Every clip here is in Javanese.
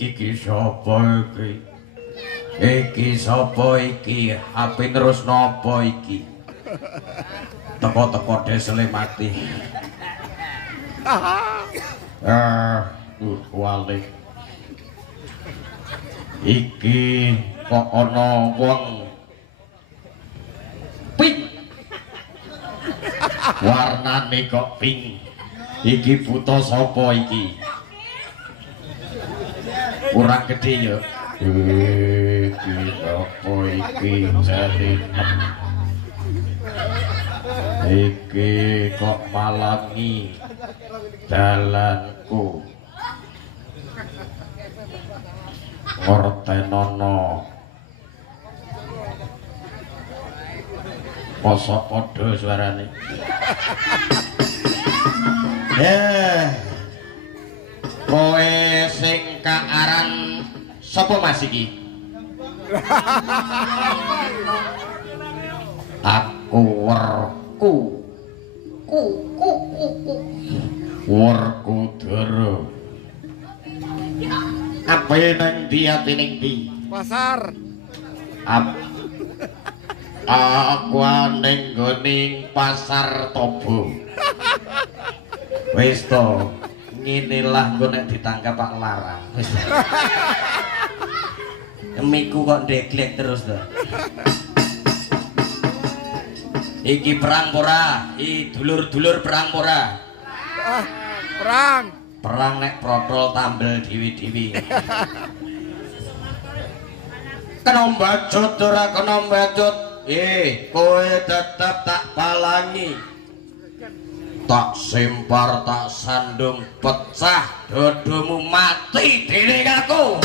Iki sapa iki? Iki sapa iki? Ape terus napa iki? Teko-teko desele mati. Wale. Iki kok ana wong pink. Warnane kok pink. Iki buta sapa iki? Kurang gede ya. Iki apa iki jalinan. Iki kok malangi dalanku. Ngortenono Kosok padha suarane. Kowe sing kaaran sapa Mas iki? Aku Werku. Werkudara. Apa nang ndi atine ndi? Pasar. Aku ning nggoning pasar Tobo. Wis to, nginilah engko nek ditangkap Pak larang. Wis. Emiku kok ndeglek terus to. Iki perang ora? Dulur-dulur perang ora? Perang. Perang nek protol tambel diwi-diwi. Kena mbacut ora kena mbacut. Kowe tetep tak palangi. Tak sempar tak sandung pecah dodomu mati dening aku.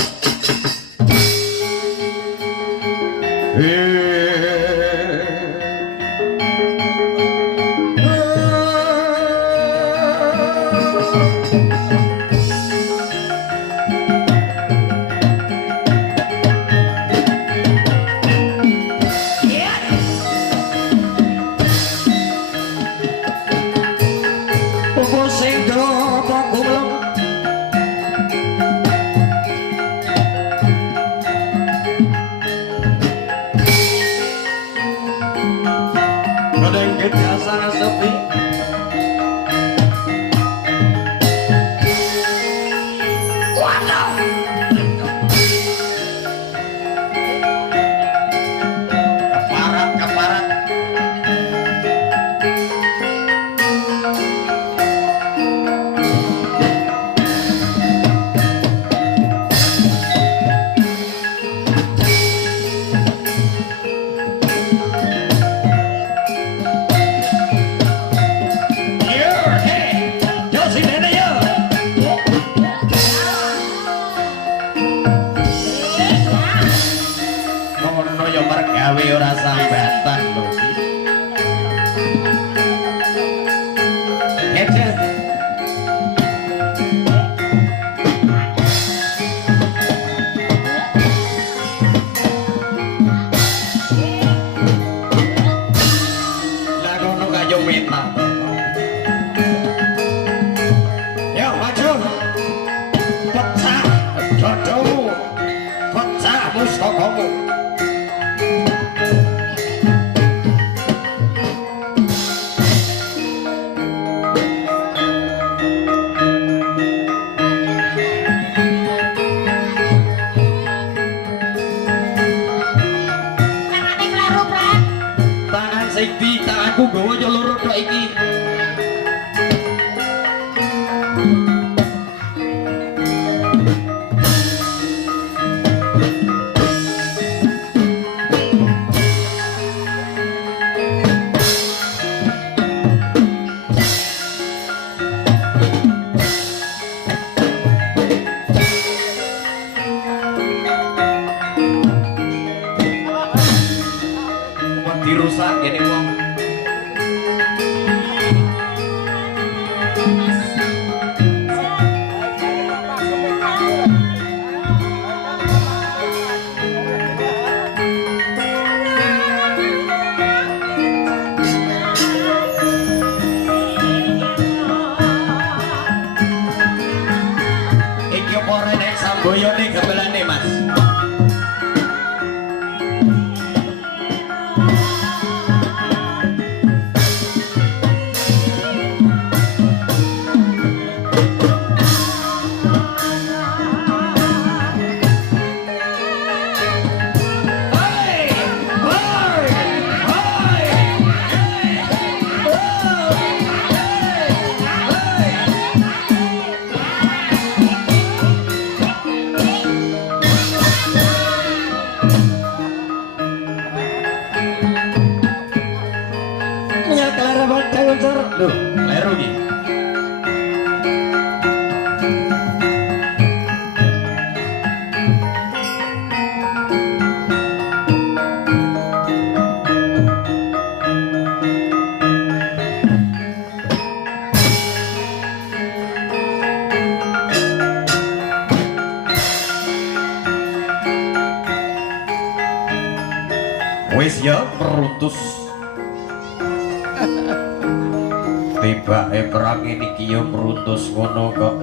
Wis ya meruntus. Tibake perang iki ya meruntus ngono kok.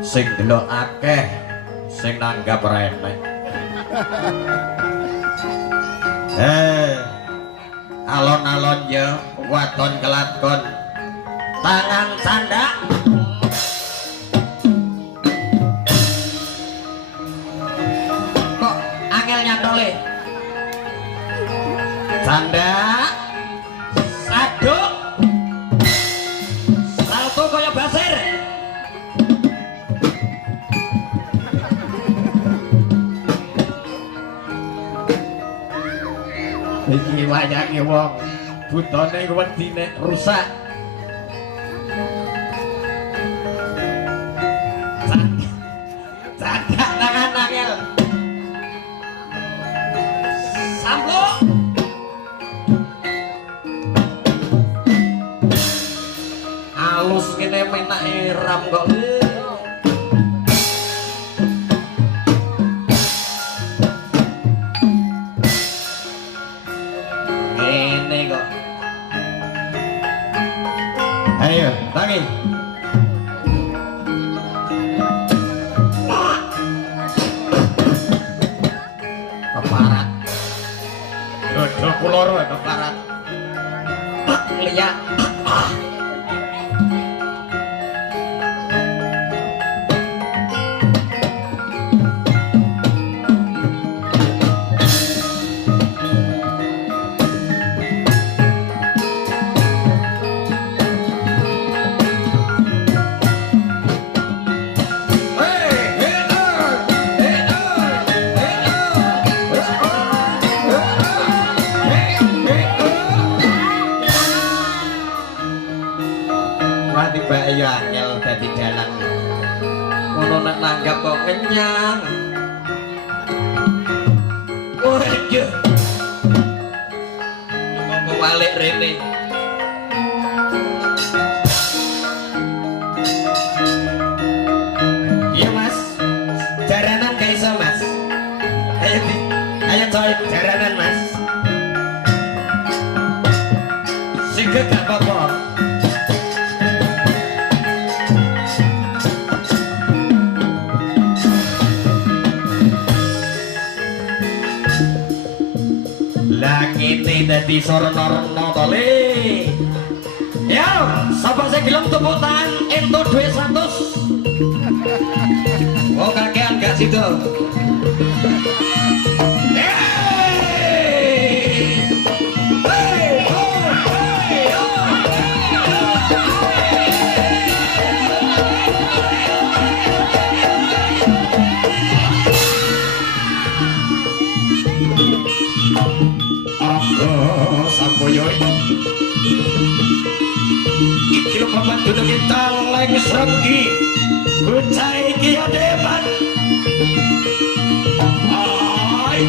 Sing delok akeh, sing nanggap renek. Alon-alon ya waton kelakon. Tangan sandak. Kok angel nyantole? Sandak. Saduk. Salto kaya basir. Iki wayange wong butone wedine rusak. Cagak tangan angel. Sampluk. Alus ngene menake ram kok. Ayo, tangi. Keparat. Dodok kuloro keparat. Lihat. Tiba ya angel dadi dalang. Ngono nek nanggap kok kenyang. Waduh. Kok balik rene. Iya Mas. Jaranan gak iso Mas. Ayo coy jaranan Mas. Singkat gak apa-apa. Ini dadi sorno-orno to le. Yo, sapa sing gelem tepuk tangan entuk dhuwit 100. Oh, kakean gak situ. Sampoyo iki lho papan duduk kita lagi serenggi bocah iki ya debat ay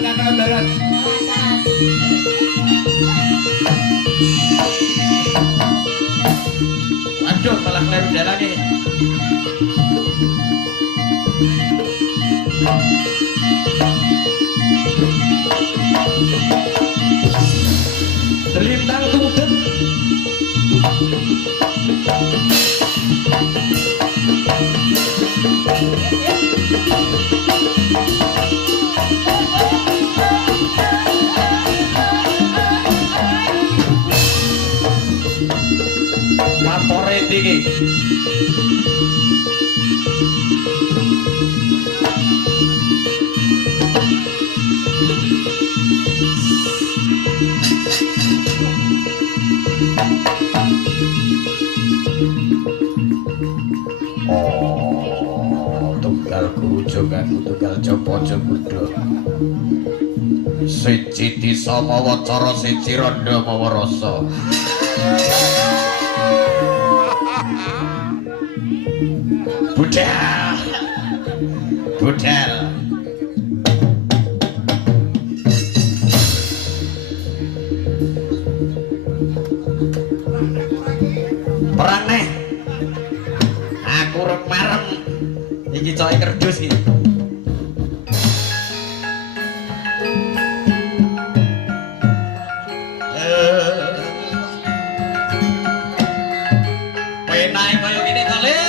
kakak darat waduh malah ngerudah lagi. Terlintang tungten mapore tinggi. Oh, tunggal kucing aku tunggal copo jebudok. Siji disa mawa cara siji randha mawa rasa. Budal. Perang neh. Aku rek marem. Iki coke kerdus iki. Penai kaya gini kali.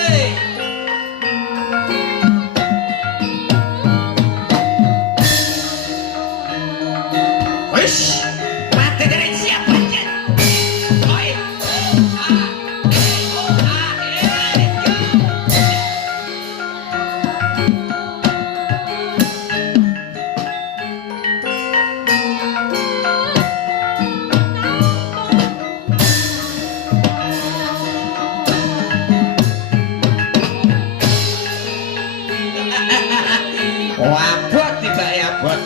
Wish, mati dari siapa aja? Oi. Wabot tiba ya bot.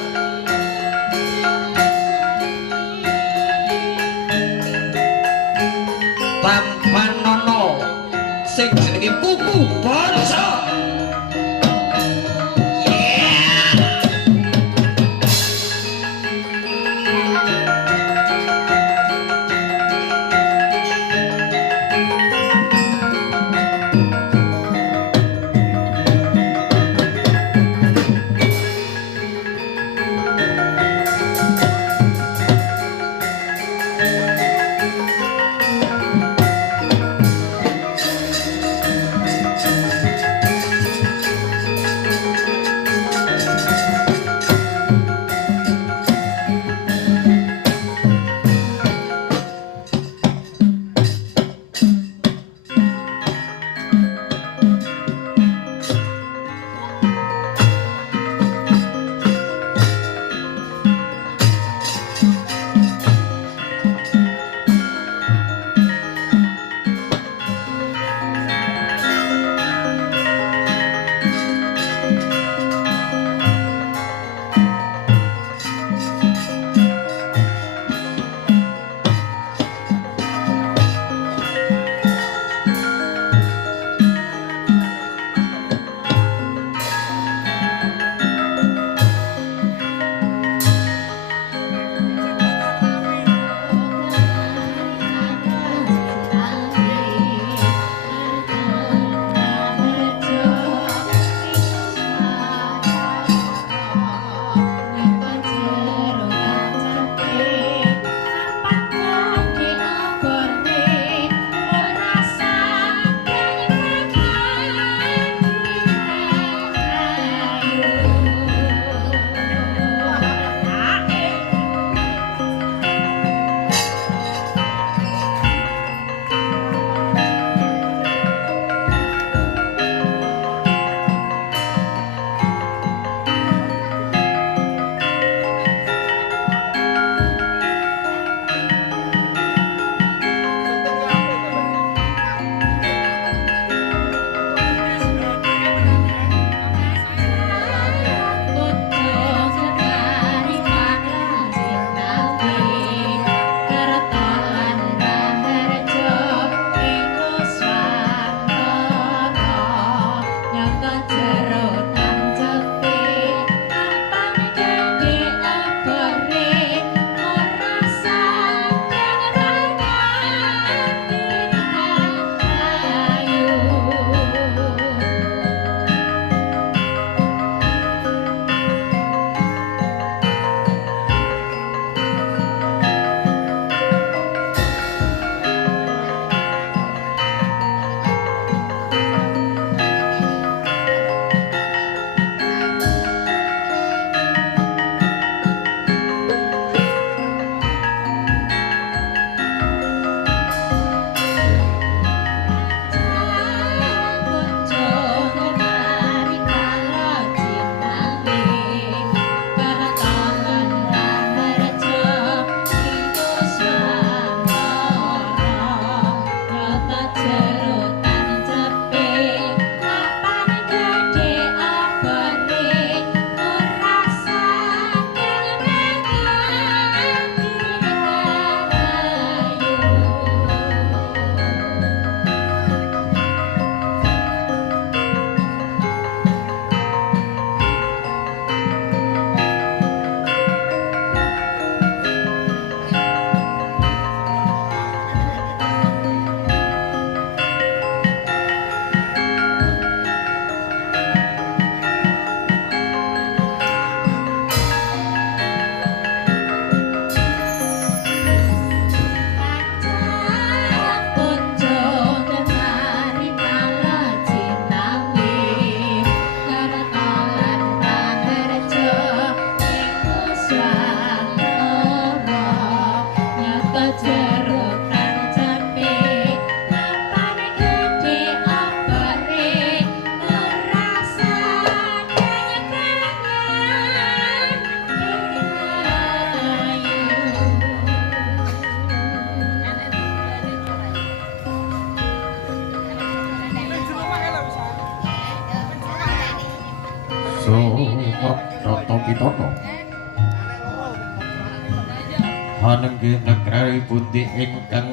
hanenggih negari pundi ingkang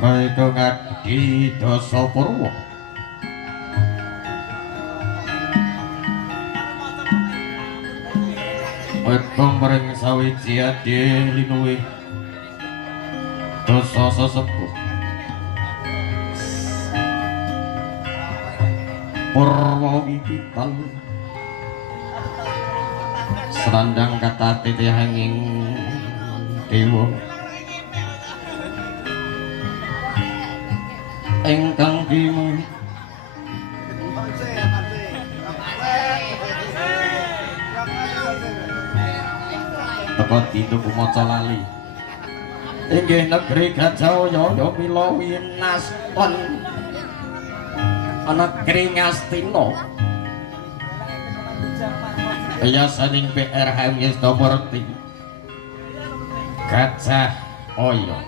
kaita ngadi dasa purwa Wetong mring sawiji ade linuwih dosa sesepuh Purwa wiwitan serandang kata titihanging dewa ingkang kimu teka dina kumaca lali inggih negeri Gajahwaya ya mila winaston negeri Ngastina yasaning PRH wis nomorti Gajahwaya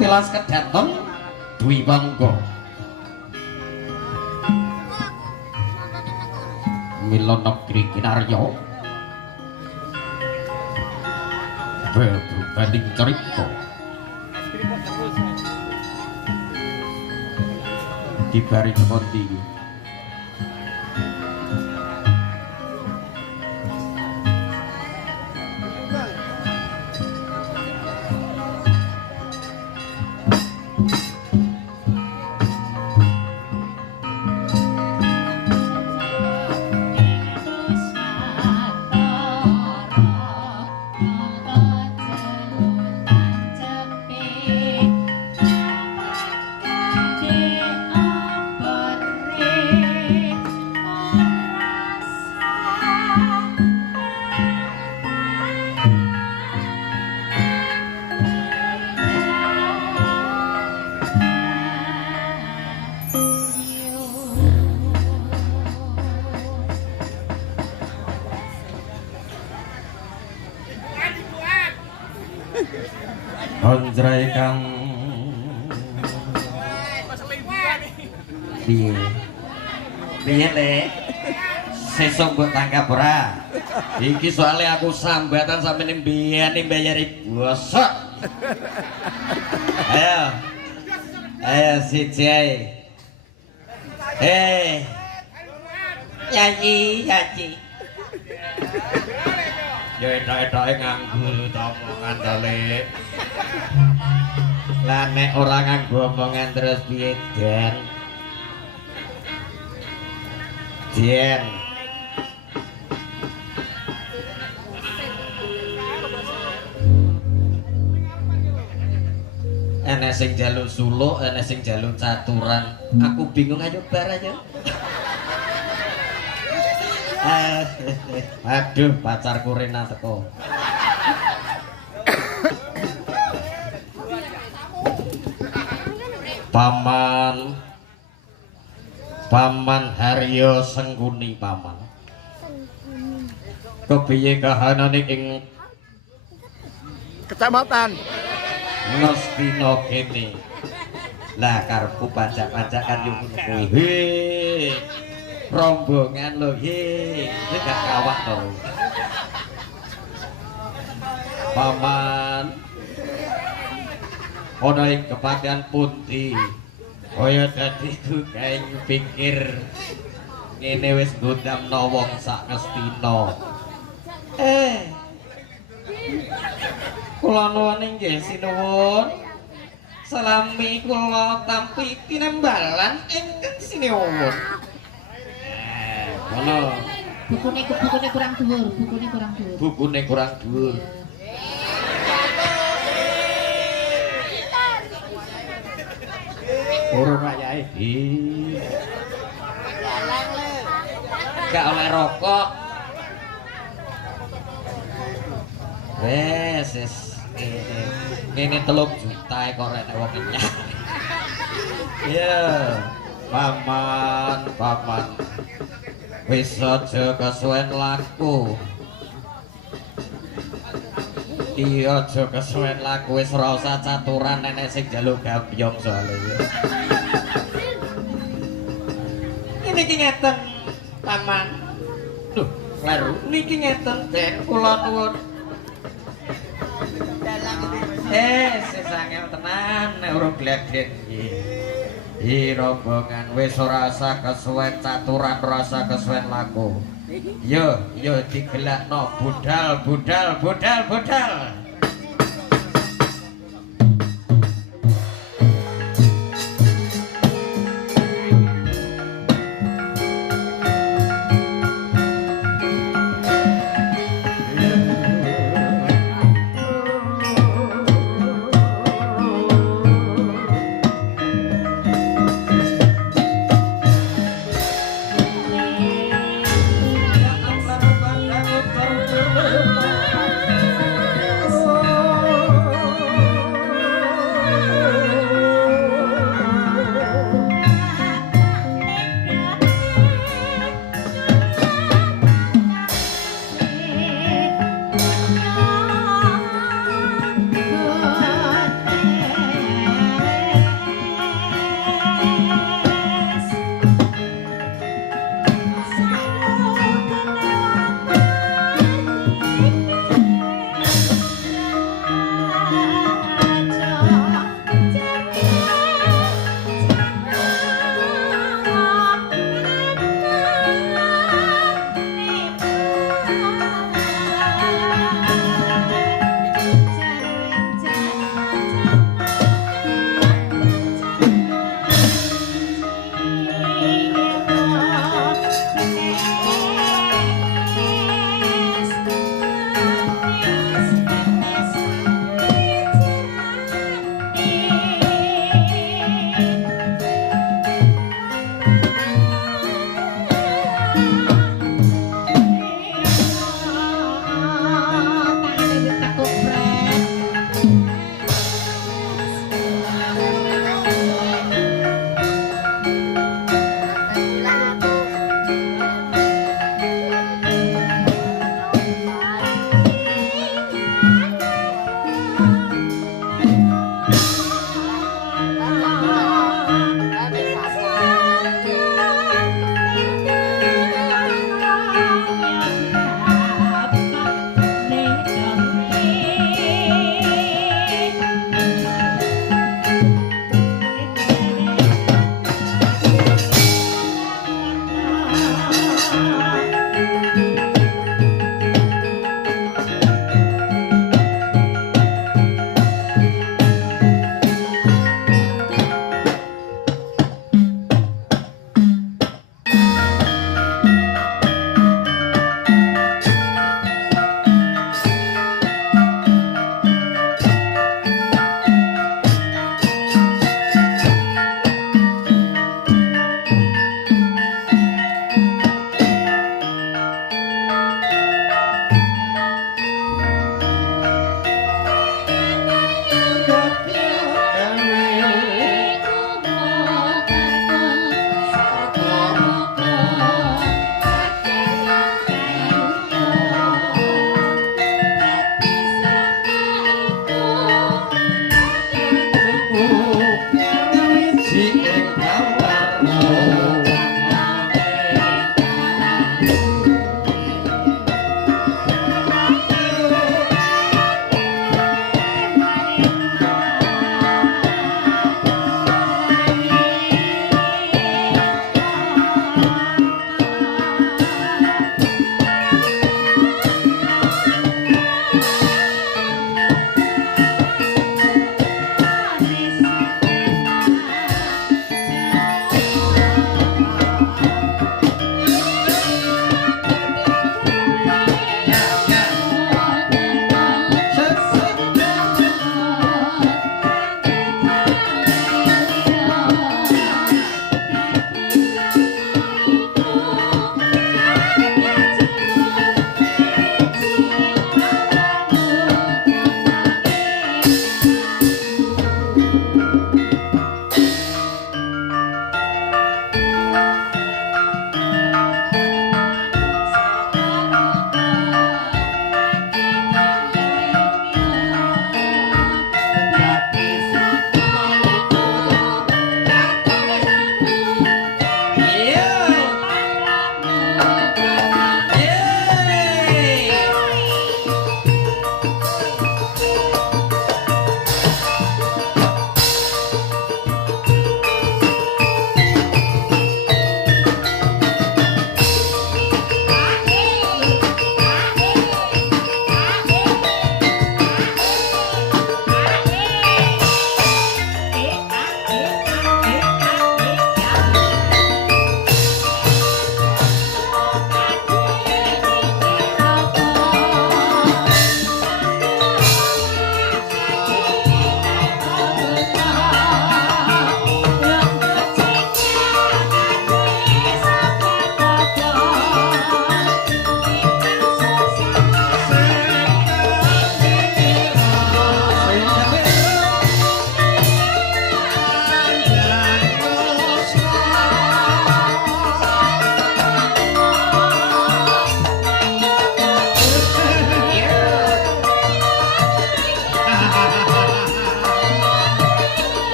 tilas kedaton Dwi Wangga mila negeri Kinarya berbanding cerita dibari kepondi Honjrai kang piye piye le sesuk mbok tangkap ora iki soalé aku sambatan sampe mbiyen mbayari bosok ayo siji ae nyanyi ya etok-etoke nganggo omongan to le lah nek ora nganggo omongan terus piye Den enek sing jaluk suluk enek sing jaluk caturan aku bingung ayo bar aja aduh pacarku Rena teko Paman Haryo Sengguni paman kepiye kahanane ing Kecamatan Ngastina kene lah karepku pajak-pajakan yo kuwi rombongan lho gak kawak to paman ana ing kepastian pundi kaya dadi kae pikir ngene wis ngundamno wong sak Ngastina kula nuwun inggih sinuwun salami kula tampi tinembalan ingkang sinuwun ngono bukune kurang dhuwur urung ayahe gak oleh rokok wes ngene 3 juta kok rek wong nyah ya paman wis aja kesuwen laku iya aja kesuwen laku wis ora usah caturan nenek sing njaluk gapyong soalé ini ki ngeten paman lho kleru niki ngeten Den kula nuwun Sesangel tenan nek urung gledhen iki. Rombongan wis ora rasa kesuwen caturan rasa kesuwen laku. Yo digelakno budal.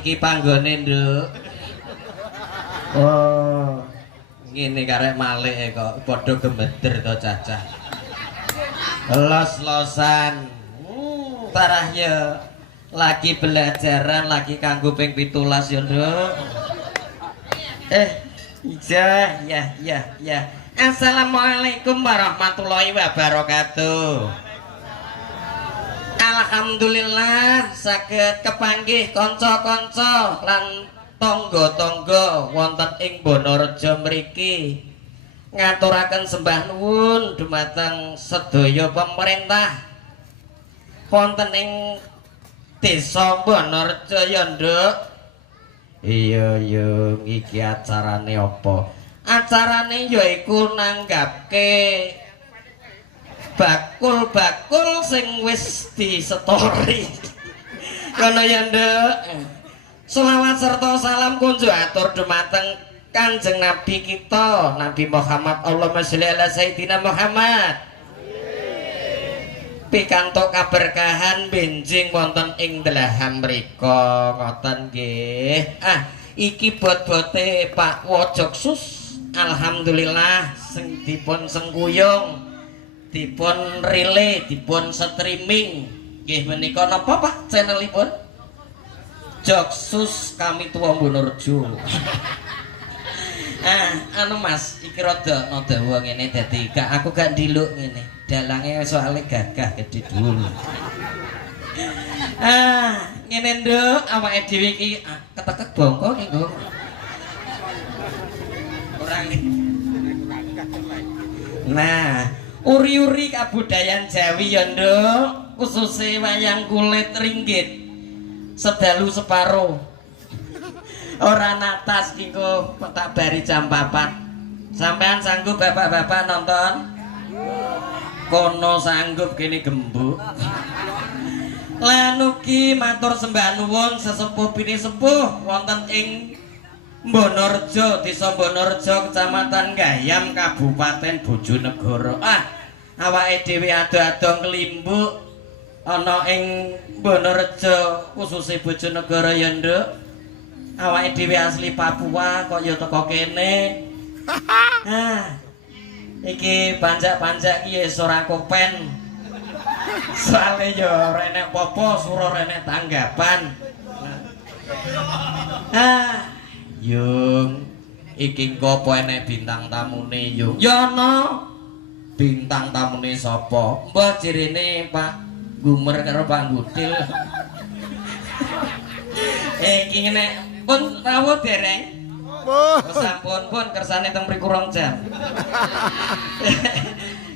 iki panggone, Nduk. Oh. Ngene karek malih kok padha gemeder to cacah. Los-losan. Parah ya. Lagi belajaran lagi kanggo ping 17 ya, Nduk. Ya. Assalamualaikum warahmatullahi wabarakatuh. Alhamdulillah saged kepanggih kanca-kanca lan tangga-tangga wonten ing Bonorejo mriki ngaturaken sembah nuwun dumateng sedaya pemerintah wonten ing Desa Bonorejo ya, Nduk. Iya, iki acarane apa? Acarane yaiku nanggapke bakul-bakul sing wis disetori. Kono ya, Nduk. Selawat serta salam kunjuk atur dumateng Kanjeng Nabi kita, Nabi Muhammad. Allahumma sholli ala Sayyidina Muhammad. Pikantuk kaberkahan benjing wonten ing delahan mrika ngoten nggih. Iki bot-bote Pak Wojoksus. Alhamdulillah sing dipun sengkuyung, dipun relay, dipun streaming. Nggih menika napa Pak channelipun? Joksus Kami Tua Bonorejo. Anu Mas, iki rada dawa ngene dadi aku gak ndiluk ngene. Dalange soalnya gagah gede dulu. Ngene Nduk, awake dhewe iki ketekek bongko iki, Nduk. Kurang. Nah, uri-uri kabudayan Jawi ya, Nduk, khususnya wayang kulit ringgit. Sedalu separo. Ora natas kiko tak bari jam 4. Sampean sanggup bapak-bapak nonton? Kono sanggup kene gembuk. Lan ugi matur sembah nuwun sesepuh bini sepuh wonten ing Bonorejo, Desa Bonorejo, Kecamatan Gayam, Kabupaten Bojonegoro. Awake dhewe ado-ado ngelimbuk ana ing Bonorejo, khususé Bojonegoro ya, Nduk. Awake dhewe asli Papua kok ya teko kene. Iki panjak-panjak iki wis ora kopen. Soale ya ora enek apa-apa, sura enek tanggapan. Yung iki engko apa enek bintang tamune, Yung? Ya ana. Bintang tamune sapa? Mbah jirene Pak Gumer karo Pak Gutil. Iki ngene pun rawuh dereng. Sampun pun kersane teng mriku 2 jam.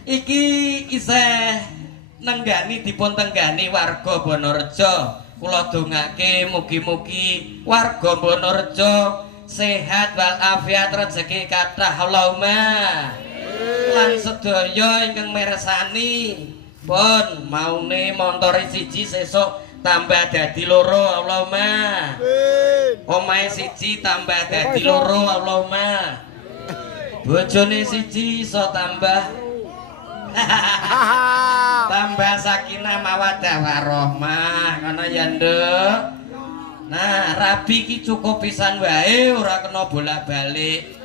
Iki isih nenggani dipun tenggani warga Bonorejo. Kula dongake mugi-mugi warga Bonorejo sehat walafiat rezeki kathah Allahumma. Lan sedaya ingkang mirsani pun maune montore siji sesuk tambah dadi 2 Allahumma. Omahe siji tambah dadi 2 Allahumma. Bojone siji iso tambah tambah sakinah mawaddah warahmah ngono ya, Nduk. Nah, rabi ki cukup pisan wae ora kena bolak-balik.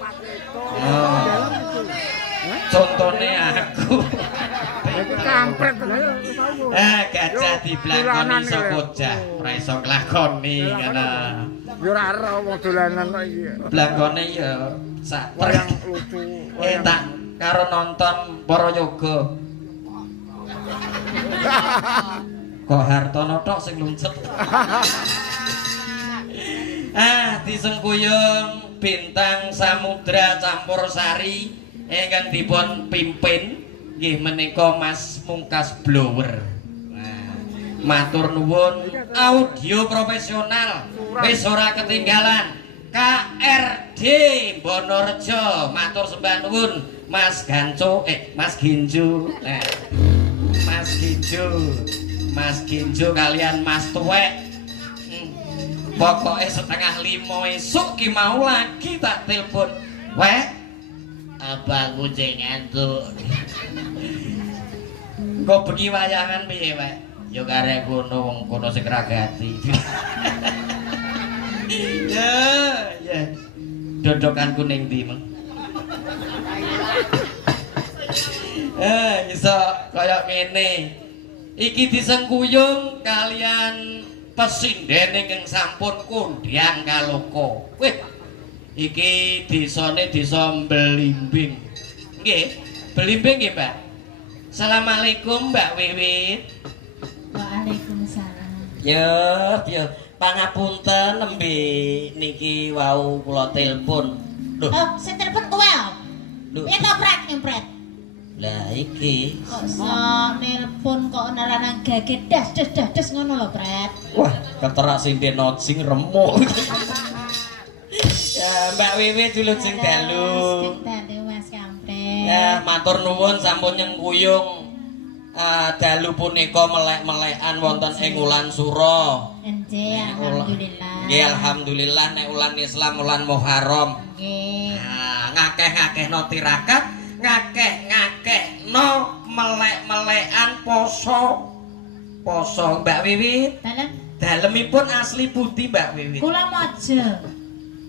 Contone aku. Kampret. Gajah diblakoni iso bocah, ora iso nglakoni ngono. Yo ora ero wong dolanan kok iki. Blakone ya sak Wayang lucu. tak karo nonton para yoga. Kok Hartono tok sing luncet. Disengkuyung Bintang Samudra Campursari ingkang dipun pimpin nggih menika Mas Mungkas Blower. Matur nuwun audio profesional wis ora ketinggalan. KRD Bonorejo matur sembah nuwun Mas Ganco Mas Ginju. Mas Ginju kalian Mas Tuwek. Pokoknya 4:30 esuk ki mau lagi tak telepon. Wek, apa aku ngantuk? Kok bengi wayangan piye, Wek? Ya karek kono wong kono sing ragati. Ya. Dodokanku ning ndi, Mang? Iso kaya ngene. Iki disengkuyung kalian pesinden ingkang sampun kondhang kaloka. Wih. Iki desane desa Belimbing. Nggih, Belimbing nggih, Mbak. Assalamualaikum, Mbak Wiwit. Waalaikumsalam. Ya, pangapunten nembe niki wau kula telepon. Lho, Oh, saya telepon kowe. Lho. Piye to pret nyempret? lah iki. Kok so nelpon kok naranan gaget das ngono lho, Pret. Wah, keterak sinden nojing remuk. Ya, Mbak Wiwit dulu sing dalu. Dalu Mas Kampret. Ya, matur nuwun sampun nyengkuyung dalu punika melek-melekan wonten ing wulan sura. Nggih, alhamdulillah. Nggih, alhamdulillah nek wulan Islam wulan Muharram. Nggih. Nah, ngakeh-ngakehno tirakat, ngakeh-ngakehno melek-melekan poso. Poso Mbak Wiwit. Dalem Dalemipun asli pundi Mbak Wiwit? kula Mojo.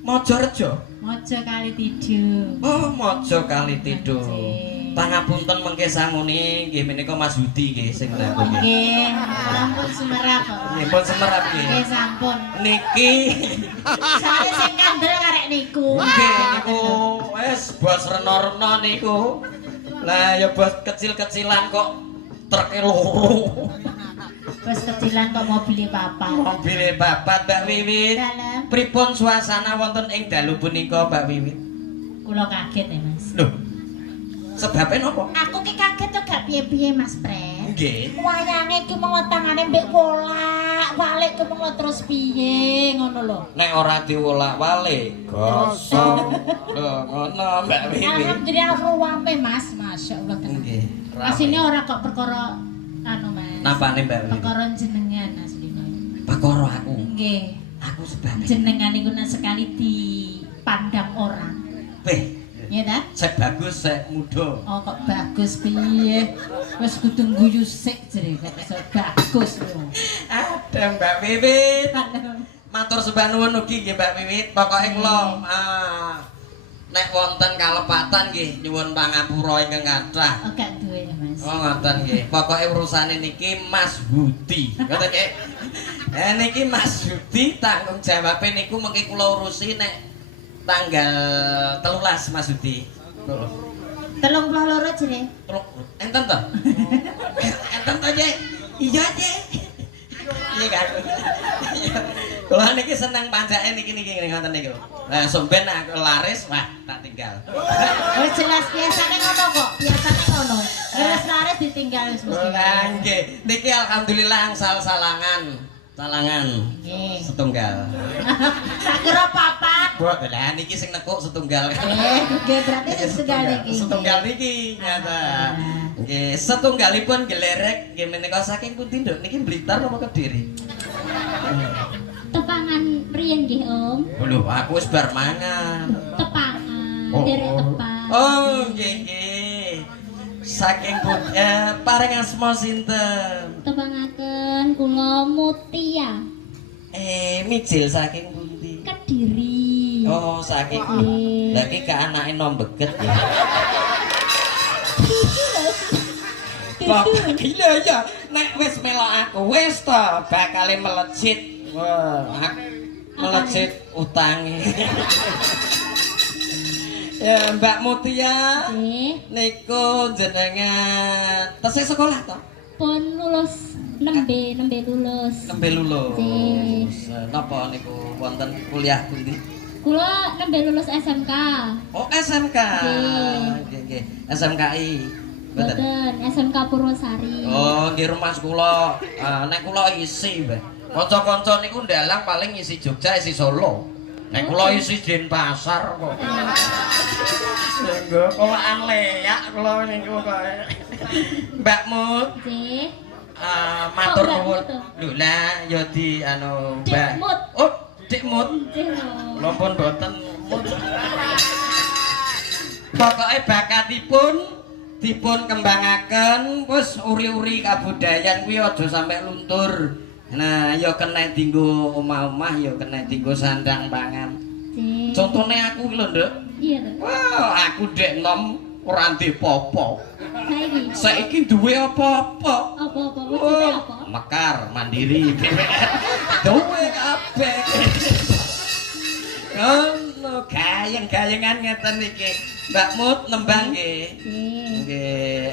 Mojorejo. Mojo kali tidur. Oh, Mojo kali tidur. Nggih. Pangapunten mengke sangune nggih menika Mas Hudi nggih sing nanggung. Nggih, sampun sumerap kok. Nggih, pun semerap nggih. Nggih, sampun. Niki Soale sing kandel karek niku. nggih niku wis bos rena-rena niku. Lah ya bos kecil-kecilan kok treke loro. Bos kecilan kok mobile papat. Mobil bapak Mbak Wiwit. Dalem Pripun suasana wonten ing dalu punika Mbak Wiwit? kula kaget ya, Mas. Loh. Sebabnya napa? Aku ki kaget tuh gak piye-piye Mas Pret. Nggih. Wayange ki mung tangane mbek bolak-balik ki mung terus piye ngono lho. Nek ora diwolak-walik gosong. Lho ngono Mbak Wiwit. Alhamdulillah ruwame Mas, masyaallah tenan. Nggih. Asine ora kok perkara anu Mas. Napane Mbak Wiwit? Perkara jenengan asline. Pakoro aku. Nggih. Aku sebabnya. Jenengan iku nek sekali dipandang orang. Weh, Ya ta? saya bagus, saya muda. Oh kok bagus piye? Wis kudu guyu sik jere kok iso bagus lho. Ada Mbak Wiwit. Matur sembah nuwun ugi nggih Mbak Wiwit. Pokoke kula nek wonten kalepatan nggih nyuwun pangapura ingkang kathah. Oh gak duwe ya Mas. Oh ngoten nggih. Pokoke urusane niki Mas Hudi. Ngoten nggih. Niki Mas Hudi tanggung jawabe niku mengki kula urusi nek tanggal 13 Mas Hudi. 32 jere. Enten to? Enten to, Jek? Iya, Jek. Iya kan? Kula niki seneng pancake niki ngoten niku. Lah somben aku laris, wah tak tinggal. Wis jelas biasane ngono kok. Biasane ngono. Terus laris ditinggal wis mesti. Lah nggih, niki alhamdulillah angsal salangan. Salangan Nggih. setunggal. Tak kira papat. Buat lah niki sing nekuk setunggal. Nggih berarti sing setunggal iki. Setunggal niki nyata. Nggih, setunggalipun gelerek nggih menika saking pundi, Nduk? Niki Blitar napa Kediri? Tepangan riyen nggih Om. Lho, aku wis bar mangan. Tepangan, Oh. derek tepang. Oh, nggih nggih. Saking pundi paring asma sinten? Tepangaken kula Mutia, Mijil saking pundi? Kediri. Oh, saking. Nggih. Lah iki anake nom beget ya. Bapak gila ya, nek wis melok aku wis to bakale melejit. Wah, melejit utange. Ya Mbak Mutia, Nggih, niku jenengan tesih sekolah to? pun lulus nembe lulus. Nembe lulus. Nggih. Napa niku wonten kuliah pundi? Kula nembe lulus SMK. Oh, SMK. Nggih. Nggih, nggih. SMKI. Mboten. Boten, SMK Purwosari. Oh, nggih rumah kula. Nek kula isi, Mbak. Kanca-kanca niku ndalang paling isi Jogja, isi Solo. Nek kula isi Denpasar kok. Nggo kolaan leak kula niku kok. Mbak Mut, Nggih. matur Mbak nuwun. Mut to? Lho lah ya di anu Dik Mbak. Mut. Oh, Dik Mut. Nggih lho. Kula pun boten Mut. Pokoke bakatipun dipun kembangaken wis uri-uri kabudayan kuwi aja sampe luntur. Nah, ya kena dinggo omah-omah, ya kena dinggo sandang pangan. Nggih. Contohnya aku ki lho, Nduk. Iya to. Wah, aku dek nom ora ndek apa-apa. Saiki. Saiki duwe apa-apa. Apa-apa wujude apa? Mekar, mandiri, duwe kabeh. Ono gayeng-gayengan ngeten iki. Mbak Mut nembang nggih. Nggih. Nggih,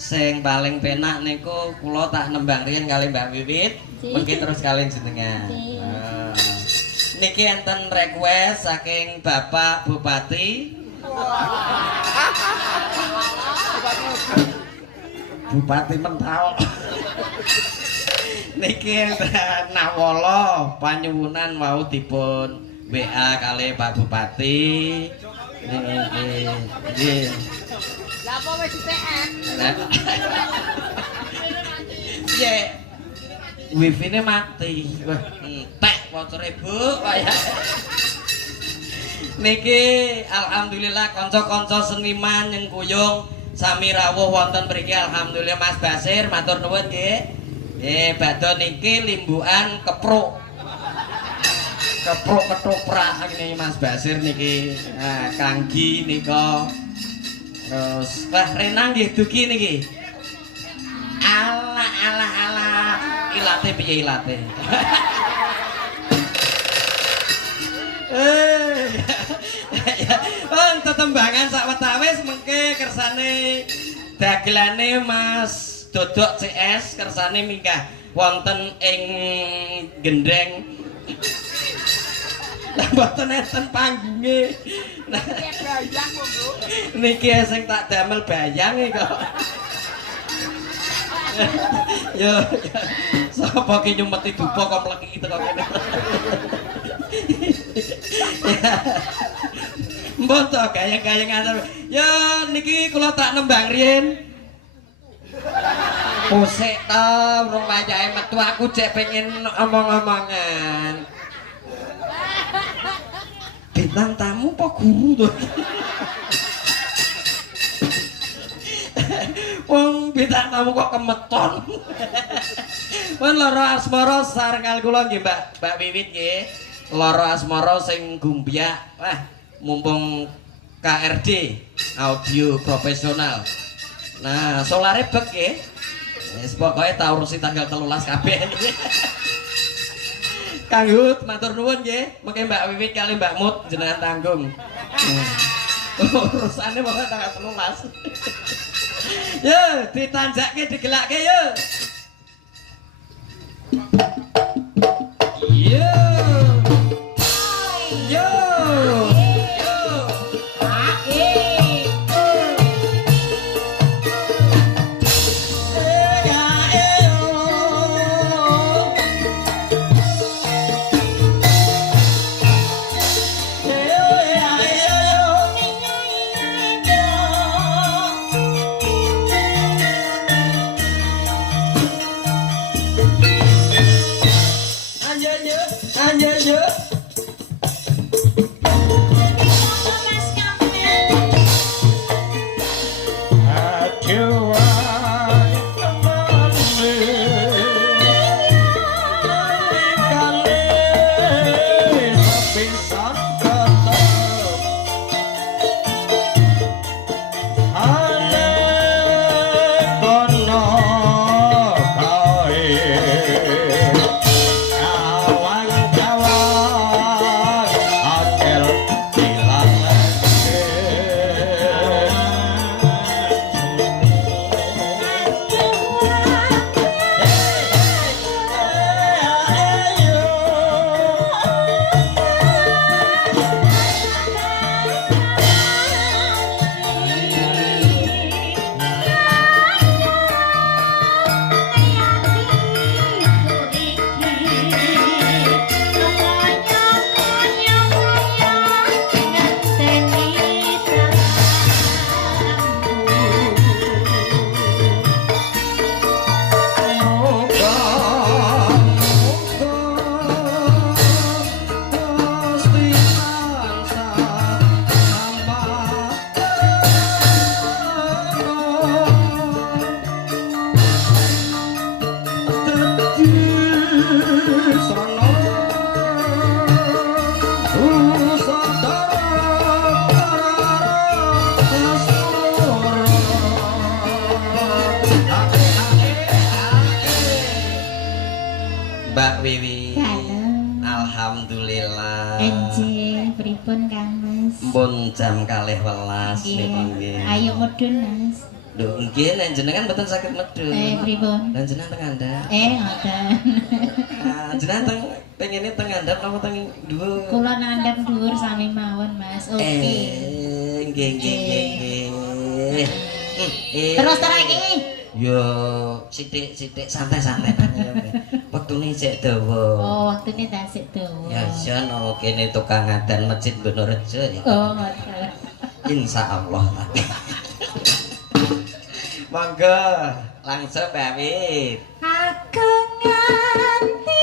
sing paling penak niku kula tak nembang riyen kali Mbak Wiwit, Nggih. mengki terus kali jenengan. Nggih. Ah. Niki enten request saking Bapak Bupati. Bupati Mentawai. Niki enten nawala panyuwunan wau dipun WA kali Pak Bupati. Nggih. Lah apa wis ditek? Piye? Wifi-ne mati. Wah, entek wocore, Bu. Kaya. Niki alhamdulillah kanca-kanca seniman yang kuyung sami rawuh wonten mriki alhamdulillah Mas Basir matur nuwun nggih. Nggih, badhe niki limbukan kepruk. Kepruk ketoprak ini Mas Basir niki. Nah, kanggi nika. Terus wah Renang nggih dugi niki. Alah. Ilate piye ilate? Tetembangan sawetawis mengke kersane dagelane Mas Dodok CS kersane minggah wonten ing gendeng. Lah mboten enten panggunge. Nah, Bayang monggo. niki sing tak damel bayange kok. Yo, sapa ki nyumeti dupa kok mleki teko kene. Mbon to gayeng-gayengan. Ya niki kula tak nembang riyen. Pusik to, rong wayahe metu aku cek pengen omong-omongan. Bintang tamu apa guru to? Wong bintang tamu kok kemeton. Pun lara asmara sarengal kula nggih Mbak Wiwit nggih. Lara asmara sing gumbyak. Wah, mumpung KRD audio profesional. Nah, solare bek nggih. Wis pokoke tak urusi tanggal 13 kabeh. Kang Hut matur nuwun nggih. Mengke Mbak Wiwit kali Mbak Mut jenengan tanggung. Urusane pokoke tanggal 13. Yo, ditanjakke digelakke yo. Yo. Yo. Yo. Wiwi. Halo. Alhamdulillah. Enje, pripun Kang Mas? Pun jam 12 niku nggih. Ayo mudhun Mas. Lho nggih nek jenengan mboten saged medhun. Pripun? Lan jenengan teng ngandhap. Ngoten. Jenengan teng pengene teng ngandhap napa teng dhuwur? Kula nandhap dhuwur sami mawon Mas. Oke. Nggih nggih. Terus iki. Yo sithik-sithik santai-santai. Wektune sik dawa. Oh, waktune tasik dawa. Ya jan ono kene tukang ngadan Masjid Bonorejo ya. Oh, ngoten. Insyaallah. Monggo langsung Mbak Wit. Aku nganti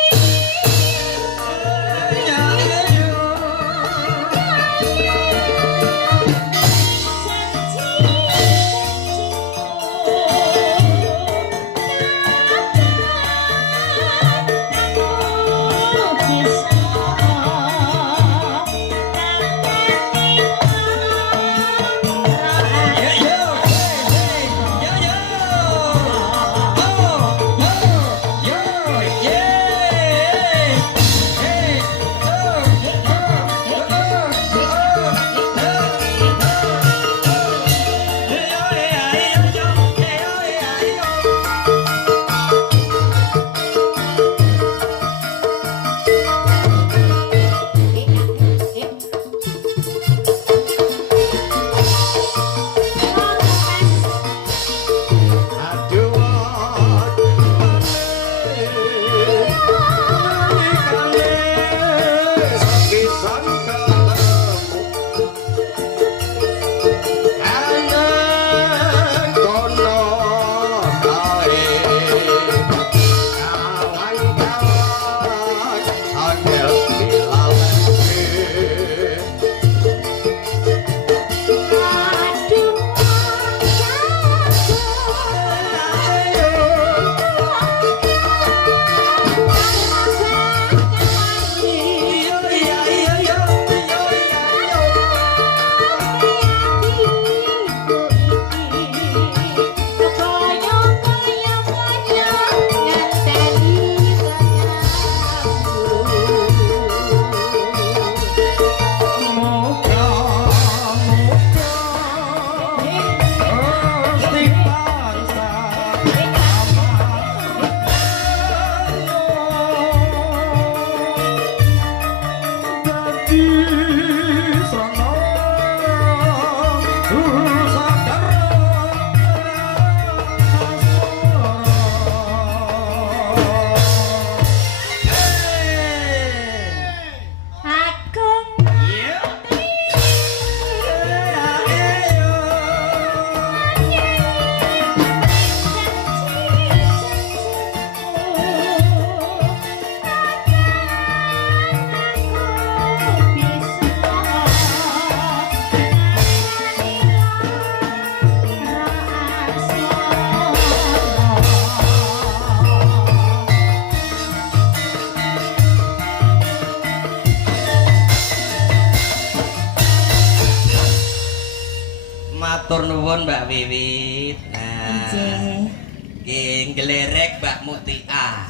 Matur nuwun Mbak Wiwit. Nggih. Nggih nglerek Mbak Mutia.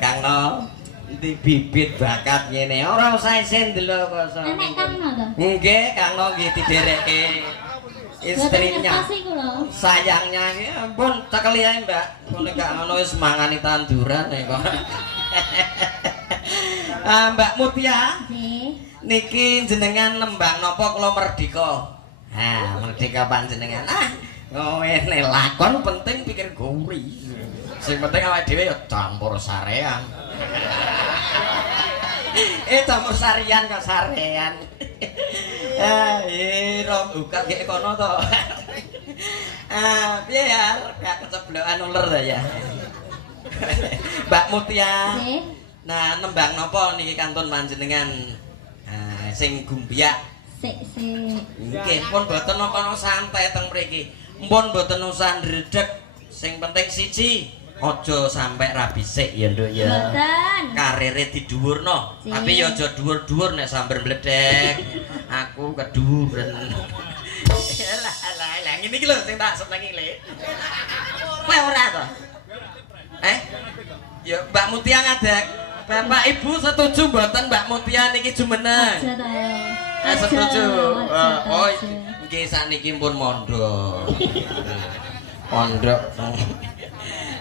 Kang No, ndi bibit bakat ngene ora usah isin delok kok. Enek Kang No to? Nggih, Kang No nggih diderekke istrinya. Ngerti kula. Sayangnya nggih ampun cekeli ae Mbak. Kene gak ngono wis mangani tanduran kok. Mbak Mutia, Nggih. niki jenengan nembang napa kula merdeka? Merdeka panjenengan. Ngene lakon penting pikir guri. Sing penting awake dhewe ya campur sarean. Campur sarian kok sarean. Rom buka nggih kono to. Piye ya gak keceblokan uler ta ya. Mbak Mutia. Nggih. Nah, nembang napa niki kantun panjenengan? Sing gumbyak. Sik. Nggih, pun boten napa santai teng mriki. Mpun boten usah ndredeg. Sing penting siji, aja sampe rabi sik ya, Nduk ya. Mboten. Karire didhuwurno, Sik. tapi ya aja dhuwur-dhuwur nek sambar mledek. Aku keduren. Lah, ngene iki lho sing tak senengi le. Kowe ora to? Ya Mbak Mutia ngadeg. Bapak Ibu setuju mboten Mbak Mutia niki jumeneng? Aja ta. Setuju. Aja, Oh, aja. nggih saniki pun mondok. Mondok.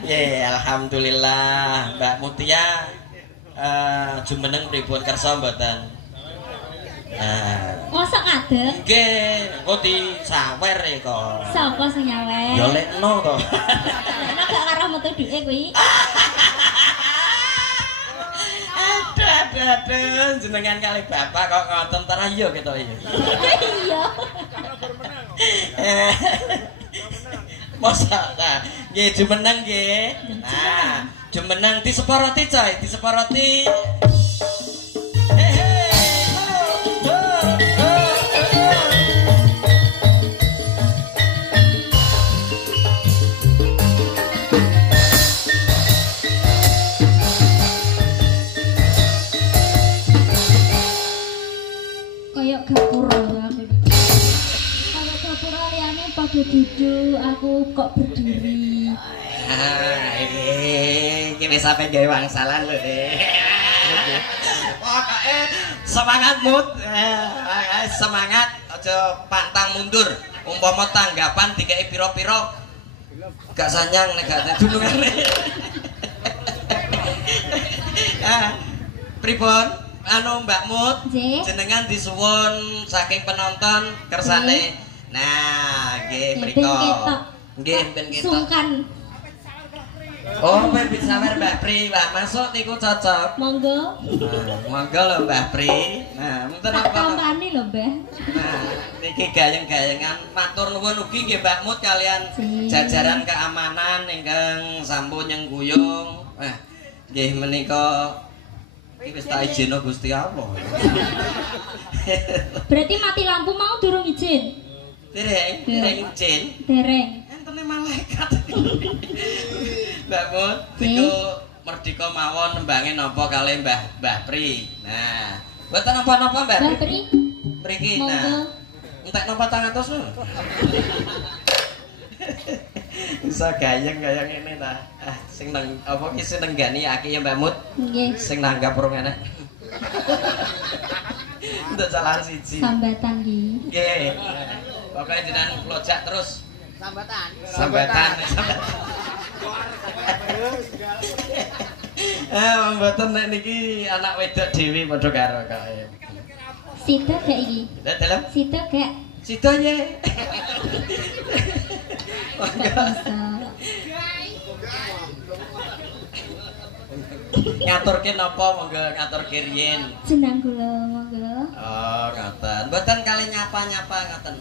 Ya, alhamdulillah Mbak Mutia jumeneng pripun kersa mboten? Mosok ngadeg? Nggih, engko disawer e kok. Sapa sing nyawer? Ya lekno to. Lekno gak karo metu dhuwit kuwi. Aduh, jenengan kali bapak kok ngoten terus ya gitu ya. Iya. Masa ta? Nggih jumeneng nggih. Nah, jumeneng diseporoti coy, diseporoti. Kayak gapura aku. Kayak gapura liyane pada duduk, aku kok berdiri. Iki wis sampe gawe wangsalan lho, Dik. Pokoke semangat mood, semangat aja pantang mundur. Umpama tanggapan dikei pira-pira gak sanyang nek gak dunungane. Pripun? Anu Mbak Mut, Nggih. jenengan disuwun saking penonton kersane. Nah, nggih Ben mriko. ketok. Nggih ben ketok. Sungkan. Oh, ben bisa sawer Mbak Pri. Wah, masuk niku cocok. Monggo. Nah, monggo lho Mbah Pri. Nah, menten Tak apa? tampani lho, Mbah. Nah, niki gayeng-gayengan matur nuwun ugi nggih Mbak Mut kalian Sing. jajaran keamanan ingkang sampun nyengkuyung. Nggih menika iki wis tak ijino Gusti Allah. Berarti mati lampu mau durung izin? Dereng izin. Dereng. Entene malaikat. Mbak Mut, Nggih. niku merdika mawon nembange napa kalih Mbah Pri. Nah, mboten napa-napa Mbah Mbah Pri. Pri, Mriki monggo. nah. Entek napa 400 lho. Bisa gayeng-gayeng ini ta. Sing nang apa ki sing nenggani aki ya Mbak Mut. Nggih. Sing nanggap urung enek. Ndak salah siji. Sambatan iki. Nggih. Pokoke jenengan klojak terus. Sambatan. Sambatan. Mboten nek niki anak wedok dhewe padha karo kok. Sida gak iki? Lah dalam Sida gak? sida ye. Kok bisa? Ngaturke napa monggo ngaturke riyin. Jenang kula monggo. Oh, ngoten. Mboten kali nyapa-nyapa ngoten.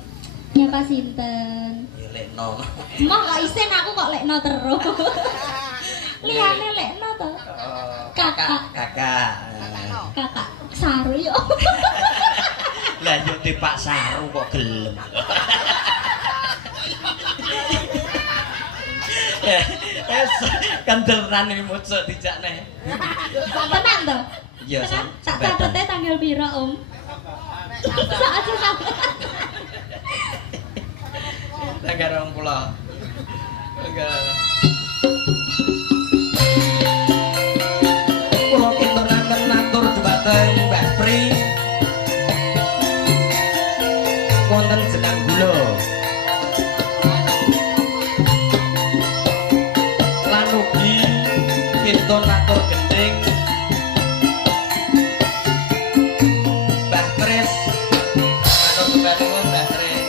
Nyapa sinten? Ya lekno. Mah kok isin aku kok lekno terus. Liyane lekno to. Oh, Kakak. Kakak. Kakak Saru yo. Lah yo Pak Saru kok gelem. Kandelan iki mucuk dijakne. Tenan to? Iya, Tenan? Tak sambatan. catete tanggal piro, Om? Sak aja sampe. Tanggal 20. Enggak. Kula kintunaken matur dhumateng Mbah Pri. Wonten jenang gula. Lan ugi kintun matur gending Mbah Kris. Matur dhumateng Mbah Kris.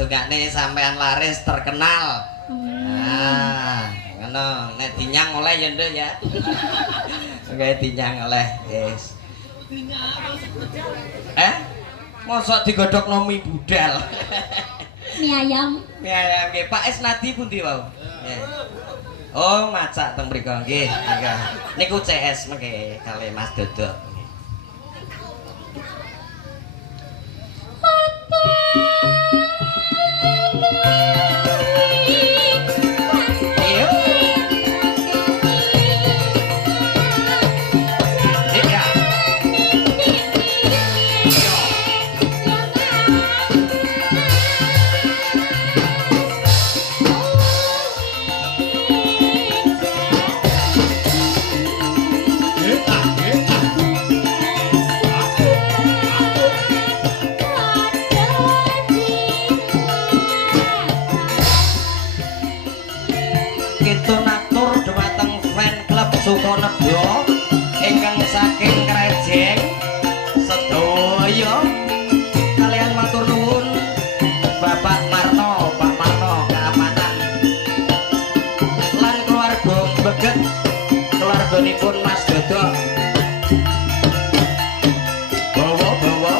dongakne sampean laris terkenal. Nah, ngono nek dinyang oleh ya Nduk ya. Oke dinyang oleh, yes. Mosok digodhokno mie budal. Mie ayam. Mie ayam nggih. Pak Esnadi pundi wau? Nggih. Oh, macak teng mriku nggih. Niku CS mengke kali Mas Dodok. Sukonedo ingkang saking Krejeng sedaya kalian matur nuwun Bapak Marno, Pak Marno keamanan lan keluarga Beget keluarganipun Mas Dodok bawa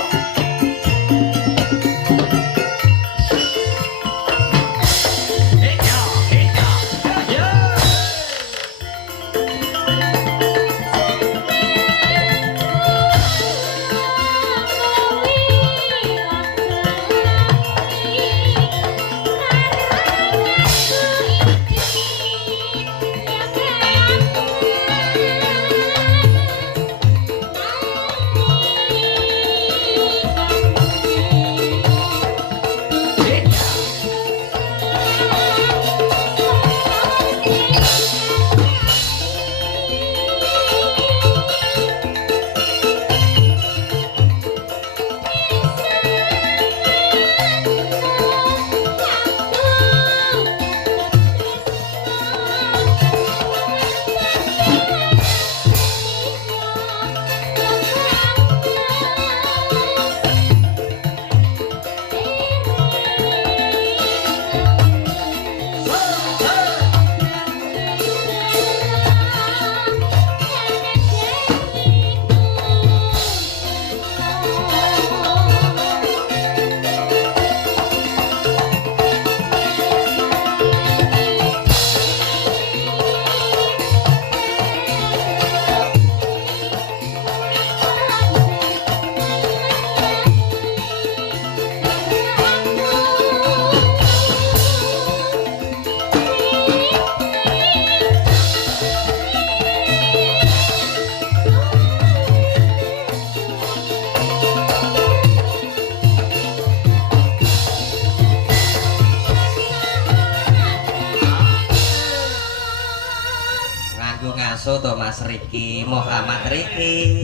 to Mas Riki, Muhammad Riki.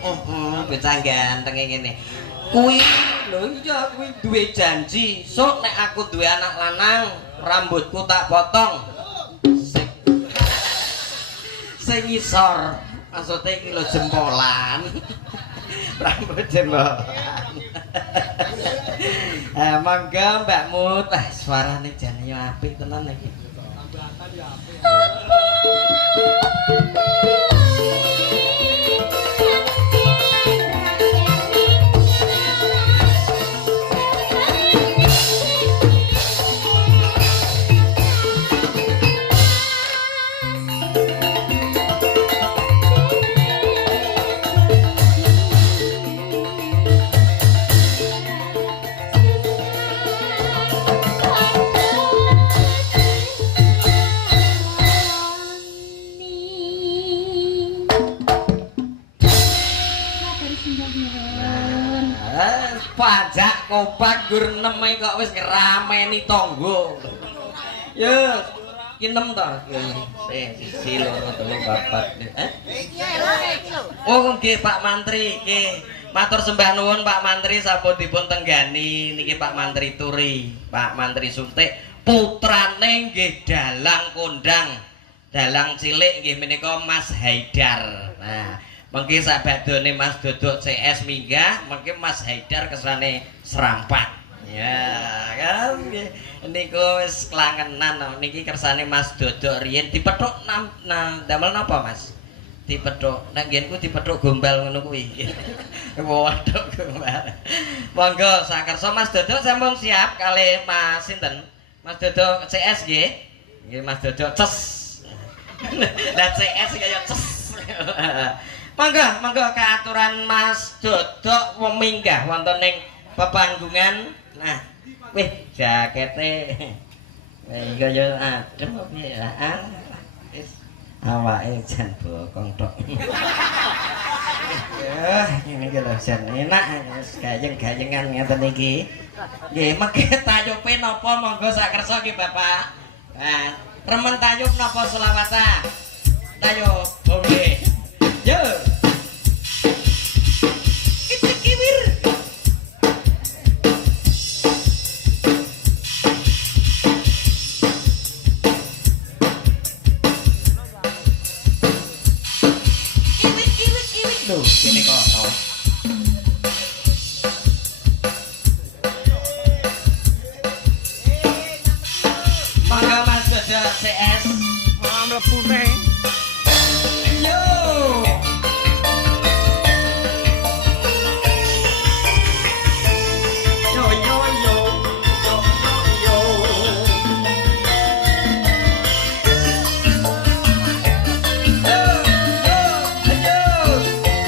Aduh. Bocah ganteng ngene. Kuwi lho iya kuwi duwe janji, sok nek aku duwe anak lanang, rambutku tak potong. Sing ngisor, maksudnya iki lho jempolan. Rambut jempolan. Mangga Mbak Mut, suarane jane yo apik tenan iki. Pajak kopak gur 6 kok wis ngrameni tangga. Ya, ki 6 ta. Siji loro telu papat. Oh, nggih Pak Mantri, nggih. Matur sembah nuwun Pak Mantri sampun dipun tenggani niki Pak Mantri Turi, Pak Mantri Suntik, putrane nggih dalang kondang. Dalang cilik nggih menika Mas Haidar. Nah, mungkin sabadone Mas Dodok CS minggah, mungkin Mas Haidar kesane serampat. Ya, kan niku wis kelangenan niki kersane Mas Dodok riyen dipethuk damel napa Mas? Dipethuk. Nek nggenku dipethuk gombal ngono kuwi. Waduh gombal. Monggo sakersa Mas Dodok sampun siap kalih Mas sinten? Mas Dodok CS nggih. Nggih Mas Dodok ces. Lah CS kaya ces. Monggo keaturan Mas Dodok meminggah wonten ing pepanggungan. Nah, wih jakete. Iki yo adem piye lah. Wis awake jan bokong tok. Ya, ini iki lho jan enak wis gayeng-gayengan ngeten iki. Nggih, mengke tayupe napa monggo sak kersa nggih Bapak. Nah, remen tayub napa selawatan? Tayub, nggih. Yo. Kiwir. Loh, ini kono. Mangga Mas Dodok CS. Mlebu neh. Yo.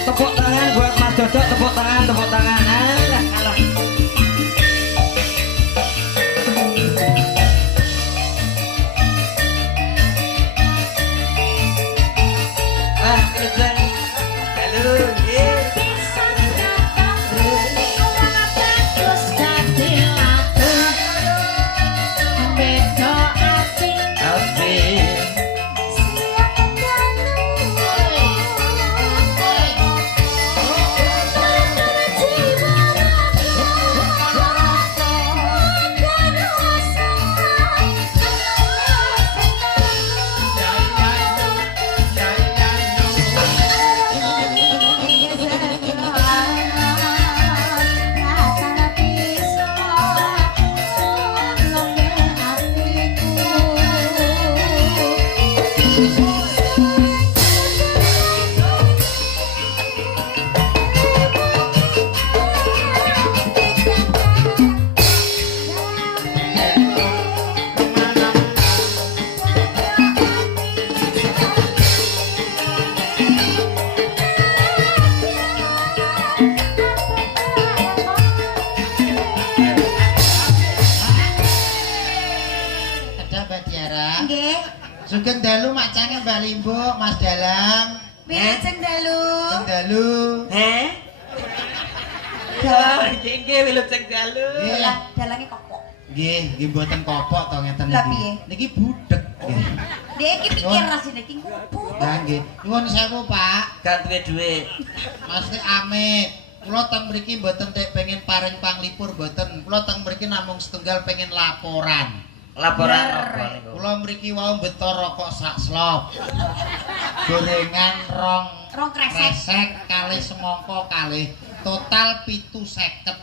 Tepuk tangan buat Mas Dodok, tepuk tangan. Alah, alah. Ah, kejeng. Halo, nggih. Asik. Nggih. Sugeng dalu macane Mbak Limbo, Mas Dalang. Wilujeng dalu. Sugeng dalu. Heh? Oh, nggih wilujeng dalu. Nggih. Lah dalange kok. Nggih, nggih mboten kopok to ngeten Lah niki. piye? Niki budhek. Nggih. Dek iki pikir rasine iki ngubuk. Lah nggih. Nyuwun sewu, Pak. Gak duwe dhuwit. Maksudnya amit. Kula teng mriki mboten tek pengen paring panglipur mboten. Kula teng mriki namung setunggal pengen laporan. Laporan apa niku? Kula mriki wau beto rokok sak slop. Gorengan rong kresek kalih semangka kalih total 750.000.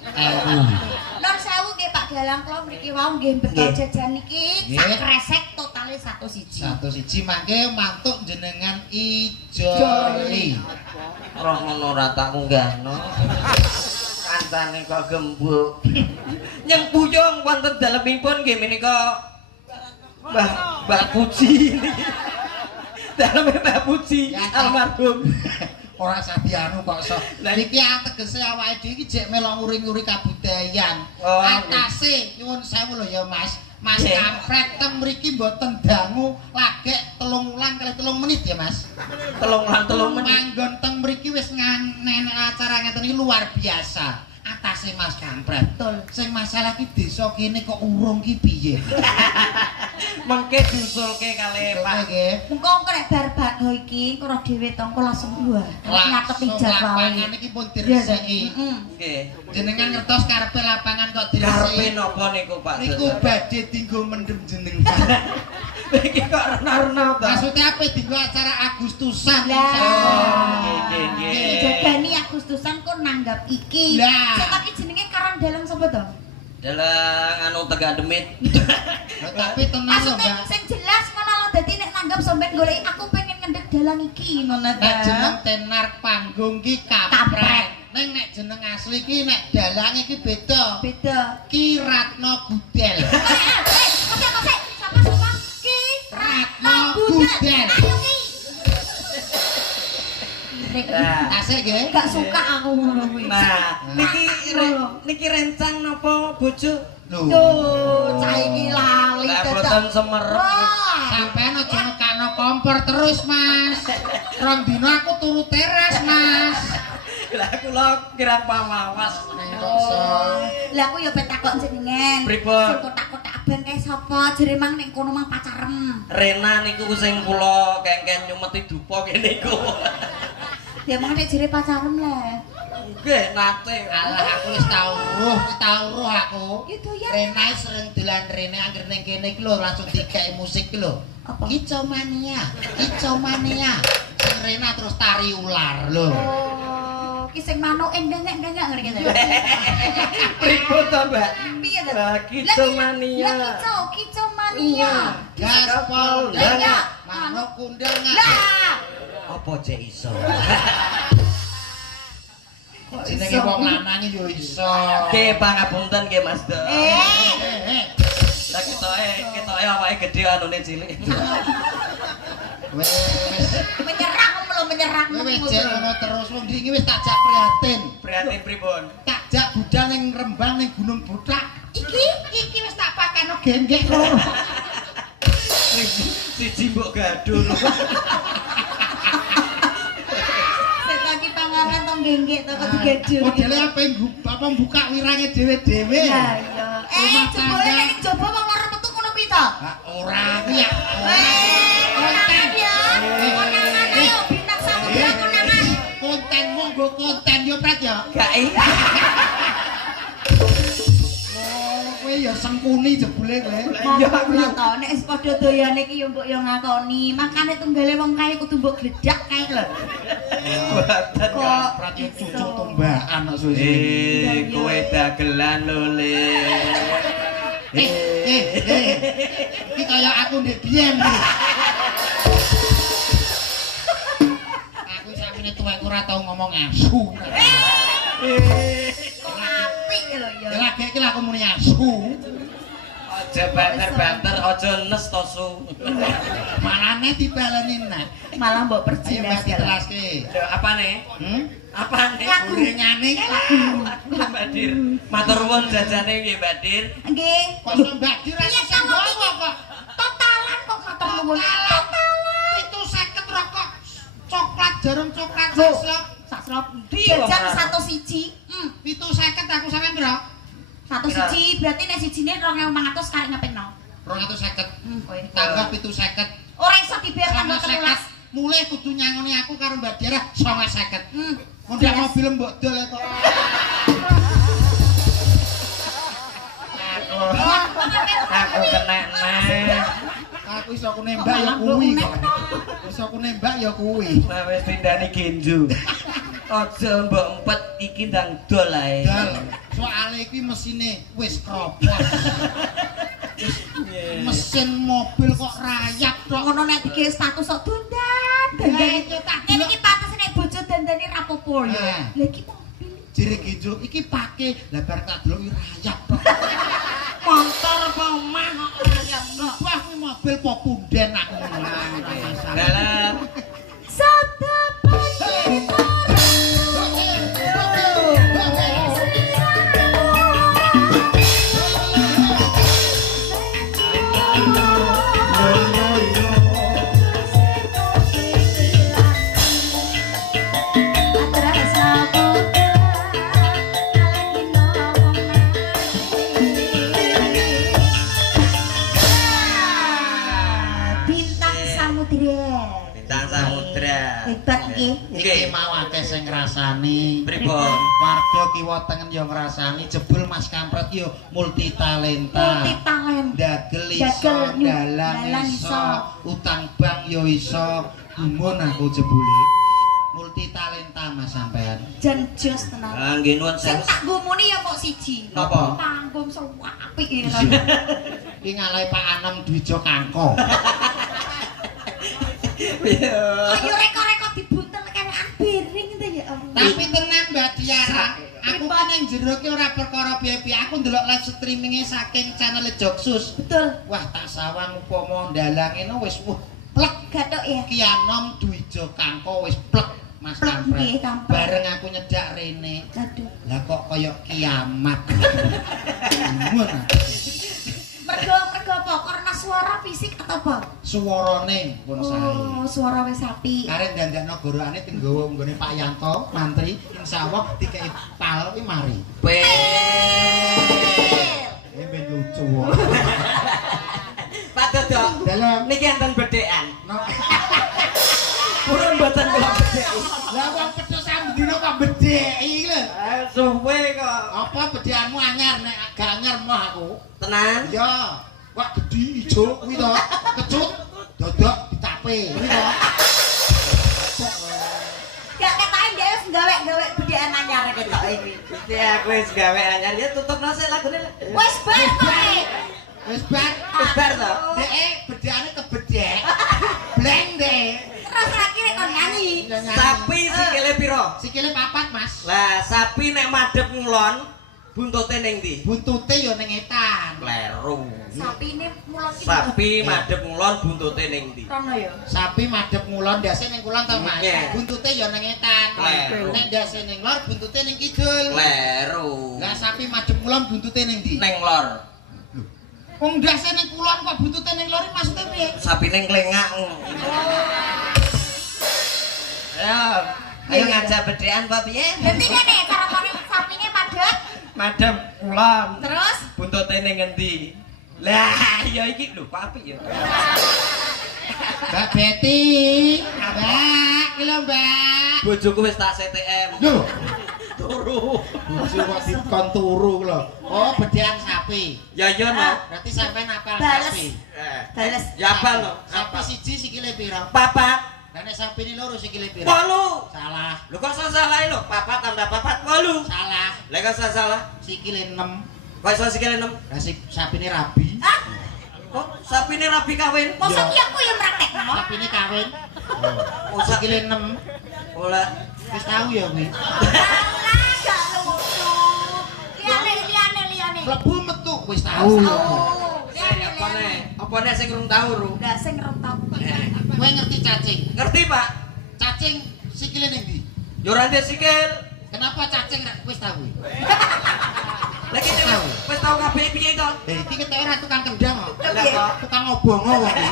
Nun sewu nggih Pak Dalang kula mriki wau nggih beto jajan niki sak Nggih. kresek totale 1 Satu siji mangke mantuk jenengan Ijoli. Roh ngono ora tak munggahno. Kancane kok gembuk. Nyeng buyung wonten dalemipun nggih menika Mbah Puji. Daleme Mbah Puji Ya, almarhum. Ora sadianu kok iso. Lah niki ategese awake dhewe iki jek melok nguri-nguri kabudayan. Oh, Atase nyuwun sewu lho ya Mas. Mas Nggih. kampret teng mriki mboten dangu lagek 3 wulan kali 3 menit ya Mas. Telung menit. Manggon teng mriki wis nenek acara ngeten iki luar biasa. Atase Mas kampret. Betul. Sing masalah ki desa kene kok urung ki piye? Mengke diusulke kalih Pak. Nggih. Engko nek bar bakho iki ora dhewe to engko langsung luar. Nyatet ijab wae. Lapangan iki pun diresiki. Heeh. Nggih. Jenengan ngertos karepe lapangan kok Karepe diresiki. napa niku Pak? Niku badhe dinggo mendem jenengan. Iki kok rena-rena to. Maksudnya apa dinggo acara Agustusan. Lah. Nggih, nggih. Jagani Agustusan kok nanggap iki. Lah. Sing tapi jenenge Karang Dalang sapa to? Dalang anu Tegak Demit. Tapi tenang lho, Maksudnya Mbak. sing jelas ngono lho dadi nek nanggap sampean goleki aku pengen ngendhek dalang iki ngono ta. Nek jeneng tenar panggung ki kampret. Ning nek jeneng asli ki nek dalang iki beda. Beda. Ki Ratno Gudel. Kosek, sapa? Ki Ratno Gudel. Ayo ki. Nah, Asik nggih? Gak suka aku ngono kuwi. nah niki rencang napa bojo? Lho. Tuh, cah iki lali Lah dadak. boten semerep. Wah. Sampeyan aja ngekano kompor terus, Mas. Rong dina aku turu teras, Mas. Lah kula kirang pamawas. Lah aku ya petakok jenengan. Pripun? Sing kotak-kotak abang kae sapa? Jere mang ning kono mang pacarem. Rena niku sing kula kengken nyumeti dupa kene niku. Ya mang nek jere pacarem le. Nggih nate. Alah aku wis tau weruh aku. Ya doyan. Rena sering dolan rene anggere ning kene iki lho langsung dikeki musik iki lho. Apa? Kicomania. Sing Rena terus tari ular lho. Oh, ki sing manuk endang-endang ngene iki. Pripun to, Mbak? Piye to? Lah, kicomania. Lah kicomania. Gaspol Lah, manuk kundangan. Lah. Apa cek iso? Jenenge wong lanang yo iso. Nggih pangapunten nggih Mas Do. Lah ketoke awake gedhe anune cilik. Wes Menyerang wis jek ngono terus wong iki wis tak jak prihatin. Prihatin pripun? Tak jak budal ning Rembang ning Gunung Butak. Iki wis tak pakano genggek lho. Siji mbok gadul. Sik lagi panganan tong genggek to kok digedul. Modele apa buka wirange dhewe-dhewe. Lah iya. Rumah Jebule tangga. nek coba wong ora metu ngono kuwi to. Ah, ora kuwi ya. Konten ya. Konangan ayo bintang samudra konangan. Konten monggo konten yo Pret ya. Gak iya. Kowe ya sengkuni jebule kowe. Ya ora to nek wis padha doyane iki yo mbok yo ngakoni. Makane tunggale wong kae kudu mbok gledak kae lho. Boten. Kok Pret yo cucuk tumbaan kok suwe. Kowe dagelan lho, Le. Iki kaya aku ndek biyen iki. Aku sakmene tuwek ora tau ngomong asu. Kok apik lho ya. Ya lagi iki aku muni asu. Aja banter-banter, aja nes to su. Malane dibaleni nek. Malah mbok Ayo perjelas Mbak ditelaske. Lho apane? Apane? Gorengan iki Mbak Dir. Matur nuwun jajane nggih Mbak Dir. Nggih. kok iso Mbak Dir Iya, sing kamu gowo iki. kok. Totalan kok matur nuwun. Totalan. Itu 50 rokok coklat jarum coklat Loh. saslop. Sak slop. Piye wong Jajan ora? 1 Itu 50 aku sampean piro? 1 berarti nek sijine 2.500 kali ngepingno. 250. Kowe. Tambah 750. Ora iso dibayar tanggal 13. Mulai kudu nyangoni aku karo Mbak Dira 950. Mun Jelas. mobil mbok dol kok. Aku kena nah. Aku iso aku nembak ya kuwi kok. Iso aku nembak ya kuwi. Nah wis tindani genjo. Aja mbok empet iki ndang dol ae. Dal. Soale iki mesine wis kropos. Mesin mobil kok rayap tok. Ngono nek dikira status kok dundan. Ya, itu tak Nek iki pantes nek bojo dandani rapopo ya. Nah. Lah iki mobil. Jere genjo iki pake lah bar tak delok rayap tok. Motor apa omah kok rayap kok. Wah kuwi mobil po punden aku. Dalam Satu Bintang Samudra. Bintang Samudra. Hebat nggih. Iki mau akeh sing ngrasani. Pripun? Warga kiwa tengen yo ngrasani jebul Mas Kampret yo multi talenta. Multi talent. Dagel iso, Dagel, dalan dalan iso, iso. utang bank yo iso. Gumun aku jebule. multi talenta Mas sampean. Jan jos tenan. Ah nggih nuwun Sing sewu. tak ngomoni ya kok siji. Napa? Panggung apik iki. Iki ngalahi Pak Anom Dwijo Kangko. Ayo reko-reko dibuntel kenekan piring to ya Allah. Tapi tenan Mbak Tiara, aku kan yang jero ki ora perkara piye-piye, aku ndelok live streamingnya saking channel Joksus. Betul. Wah, tak sawang upama ndalang ngene wis plek Gatok ya. Ki Anom Dwijo Kangko wis plek Mas Plek, nggih, Kampret. Kampret. Bareng aku nyedak rene. Aduh. Lah kok kaya kiamat. Ngono. Mergo apa? Karena suara fisik atau apa? Suwarane pun sae. Oh, suara wis sapi. Karek dandakno gorokane tenggawa nggone Pak Yanto, mantri, insyaallah dikei pal iki mari. Ben lucu. Pak Dodok. Dalam Niki enten bedhekan. no. Purun mboten kula bedheki. Lah wong pedhot sambedina kok bedheki lho. Suwe kok. Apa bedhekanmu anyar nek gak anyar moh aku. Tenan. Ya, wak gedhi ijo kuwi to. Kecut dodok ditape kuwi to. Gak ketahin dia wis gawe-gawe bedhekan anyar ketok iki. Gusti aku wis gawe anyar ya tutup nase lagune. Wis bar kowe. Wis bar. Wis bar to. Dek bedhekane kebedhek. Bleng dek. Terus akhirnya kon nyanyi. Sapi sikile piro? Sikile papat, Mas. Lah sapi nek madhep ngulon buntute ning ndi? Buntute ya ning etan. Kleru. Sapi ini mulon iki. Sapi madhep ngulon buntute ning ndi? Rono ya. Sapi madhep ngulon ndase ning kulon to, Mas. Nggih. Buntute ya ning etan. Kleru. Nek ndase ning lor buntute ning kidul. Kleru. Lah sapi madhep ngulon buntute ning ndi? Ning lor. Wong ndase ning kulon kok buntute ning lor maksudnya piye? Sapine nglengak. Ya, ayo ngajak bedhekan apa piye? Ganti nih cara kon sapine padhet. Madhep ngulon. Terus Buntute ning ngendi? Lah, ya iki lho, kok apik ya. Mbak Betty. Mbak, iki lho, Mbak. Bojoku wis tak CTM. Lho, Turu. bojo kok dikon turu lho. Oh, bedhekan sapi. Ya ya no. Berarti sampean apal Bales. sapi. bales. Ya apal no. Sapi siji sikile pira? Papat. Lah nek sapine loro sikile pira? 8. Salah. Lho kok salah lho? Papat tambah papat 8. Salah. Lah kok salah? Sikile 6. Kok iso sikile 6? Lah sapine rabi. Kok sapine rabi kawin? Mosok ki aku yang praktekno. Sapine kawin. Oh, Sikile 6. Ola. Wis tau ya kuwi. Alah, gak lucu. Liane. Mlebu metu wis tau. Oh, Apa nih? Apa nih sing urung tau ru? Gak sing rentop. Kowe ngerti cacing? Ngerti, Pak? Cacing sikile ning ndi? Yo ora ndek sikil. Kenapa cacing wis tau kuwi? Lagi wis tau kabeh piye to? Lah iki ketoke ra tukang kendang kok. Lah kok Tukang obongo wong iki.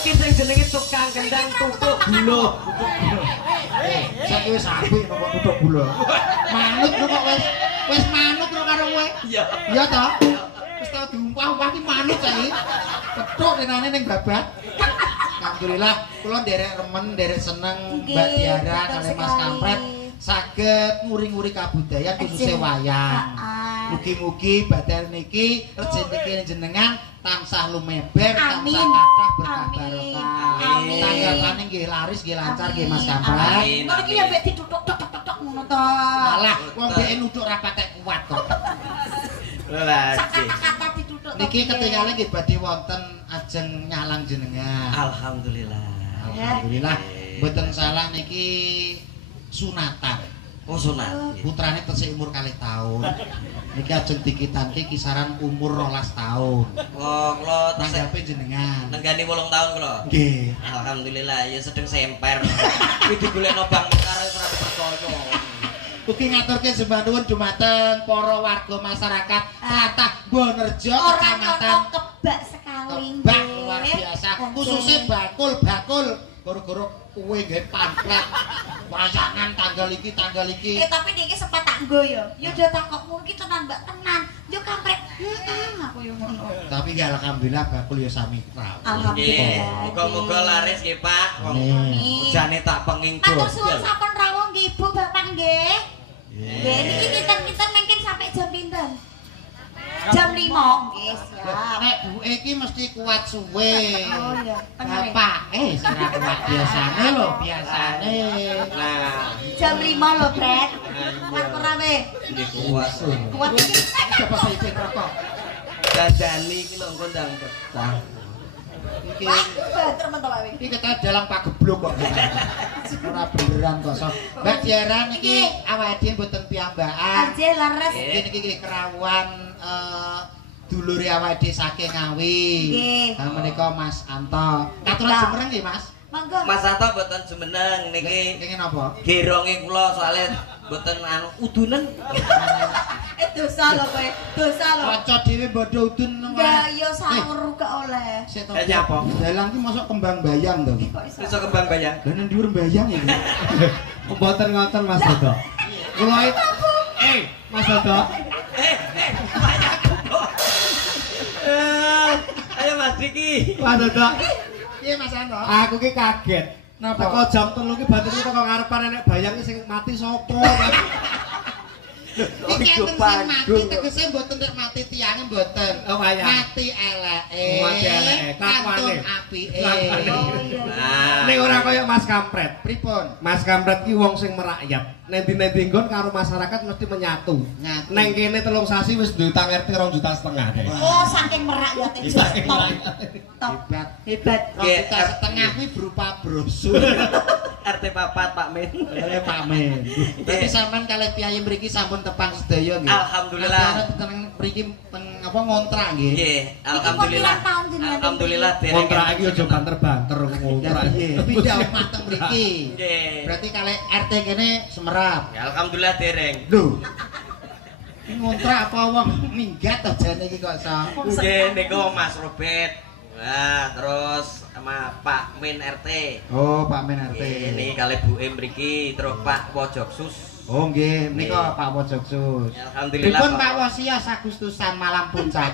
iki sing jenenge tukang kendang tutuk gula. Saiki wis apik kok tutuk gula. Manut lho kok wis manut lho karo kowe. Iya. Iya to? Wis tau diumpah-umpah ki manut saiki. Petuk denane ning babat. Alhamdulillah kula nderek remen, nderek seneng Mbak Tiara betul kali Mas sekali. Kampret saged nguri-nguri kabudayan khususnya wayang. Mugi-mugi badan niki rezeki jenengan tansah lumeber, tansah Amin. kathah berkah Amin. barokah. Amin. Tanggapane nggih laris, nggih lancar nggih Mas Amin. Kampret. Amin. Ngono ki ya mbek ditutuk-tuk ngono to. Alah, wong dhek nuduk ra patek kuat kok. Lah Kata-kata ditutuk. Niki ketinggalan nggih badhe wonten ajeng nyalang jenengan. Alhamdulillah. Alhamdulillah mboten salah niki sunatan. Oh sunat. Putrane tesih umur 2 tahun. Niki ajeng dikitanke kisaran umur 12 tahun. Oh, kula tasih Tanggape jenengan. nenggani 8 tahun kula. Nggih. Alhamdulillah ya sedeng semper. Kuwi digolekno Bang Mekar wis ora percaya. Ugi ngaturke sembah nuwun dumateng para warga masyarakat Tlatah Bonerjo Orang Kecamatan nyono kebak sekali. Kebak luar biasa. Khususnya bakul goro-goro kuwe nggih pamflet wayangan tanggal iki. Tapi niki sempat tak nggo ya. Ya udah takok mungkin tenan Mbak tenan. Yo kampret. Aku yo ngono. Tapi ya alhamdulillah bakul ya sami rawuh. Alhamdulillah. Muga-muga laris nggih, Pak. Wong Amin. ujane tak penging Matur suwun dodol. sampun rawuh nggih Ibu Bapak nggih. Nggih niki kinten-kinten mungkin sampai jam pinten? Jam 5. Nggih, siap. Nek buke iki mesti kuat suwe. Oh iya, bener. Bapak, sing ra kuat biasane lho, biasane. Nah, Jam 5 lho, Bret. Kuat ora we? iki kuat. Kuat iki. Coba saya rokok. Dadani iki lho engko ndang betah. Iki Banter men to, Pak. iki kata dalang pageblok kok. Ora beneran kok. So. Mbak Jaran iki awake dhewe mboten piyambakan. Aje leres. Niki kerawuhan dulure awake dhewe saking Ngawi. Nggih. Menika Mas Anto. Katuran jemereng nggih, Mas. Monggo. Mas Ato mboten jumeneng niki. Kenging napa? Geronge kula soalnya mboten anu udunen. Dosa lho kowe. Dosa lho. Kaca dhewe bodho udun nang. Ya ya sahur gak oleh. Sik to. Nyapa? Dalang ki mosok kembang bayang to. Kok iso? Iso kembang bayang. Lah nang dhuwur bayang iki. Mboten ngoten Mas Dodo. Kula Mas Dodo. Bayang. Ayo Mas Diki. Mas Dodo. Piye Mas Anto? Aku ki kaget. Napa? Teko jam 3 ki baterku teko ngarepan enek bayang ki sing mati sapa. Iki enten sing mati tegese mboten nek mati tiyange mboten. Oh, wayang. Mati eleke. Mati eleke, kantun kelakuane. apike. Oh iya. Nah, Ning ora kaya Mas Kampret. Pripun? Mas Kampret ki wong sing merakyat. Nendi-nendi nggon karo masyarakat mesti menyatu. Nyatu. Neng kene 3 sasi wis duwe utang RT 2,5 juta. Oh, saking merakyat iki. Saking Top. merakyat. Top. Hebat. Hebat. 2,5 juta kuwi berupa brosur. RT 4 Pak Min. Pak Men. Berarti sampean kalih piyayi mriki sampun tepang sedaya nggih. Alhamdulillah. Teng mriki teng apa ngontrak nggih. Nggih, alhamdulillah. Iki tahun jenengan Alhamdulillah dereng. Kontrak iki aja banter-banter ngontrak. Pindah omah teng mriki. Nggih. Berarti kalih RT kene Semerap. Ya, alhamdulillah dereng. Lho. Ini ngontrak apa wong minggat to jane iki kok iso. Nggih, niku Mas Robert. Nah, terus sama Pak Min RT. Oh, Pak Men RT. Ini kali Bu Em mriki, terus Pak Wojoksus. Oh nggih, menika Pak Wojoksus. Ya, alhamdulillah. Pripun Pak Wosios Agustusan malam puncak?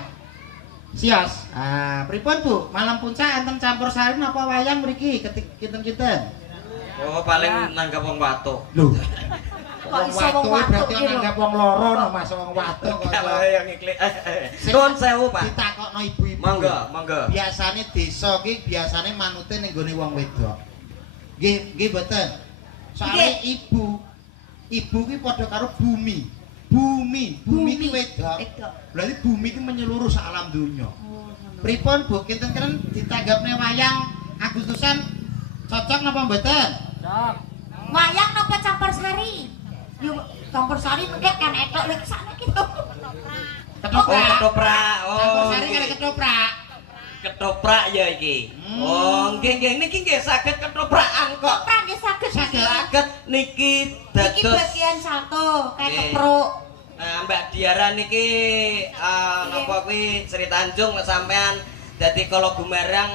Sios. Ah, pripun Bu? Malam puncak enten campur sari napa wayang mriki kinten-kinten? Oh, paling nanggap wong watuk. Lho. Kok iso wong watuk watuk berarti iki lho? nanggap wong loro no Mas wong watuk kok. Kalau yang iklik. Nuwun sewu, Pak. Ditakokno ibu-ibu. Monggo, monggo. Biasane desa ki biasane manute ning gone wong wedok. Nggih mboten. Soale ibu ki padha karo bumi. Bumi ki wedok. Wedok. Berarti bumi ki menyeluruh sak alam donya. Pripun Bu kinten-kinten ditanggapne wayang Agustusan cocok napa mboten? Wayang napa campur sari? Yo campur sari mengke kan etok lek sakne ki lho. Oh, ketoprak. Campur Oh, sari kali ketoprak. ketoprak ya iki. Oh, nggih niki nggih saged ketoprakan kok. Koprak nggih saged. Saged niki Iki dados bagian satu kayak Nggih. kepruk. Nah, Mbak Diara niki napa kuwi cerita Tanjung sampean dadi kala gumarang.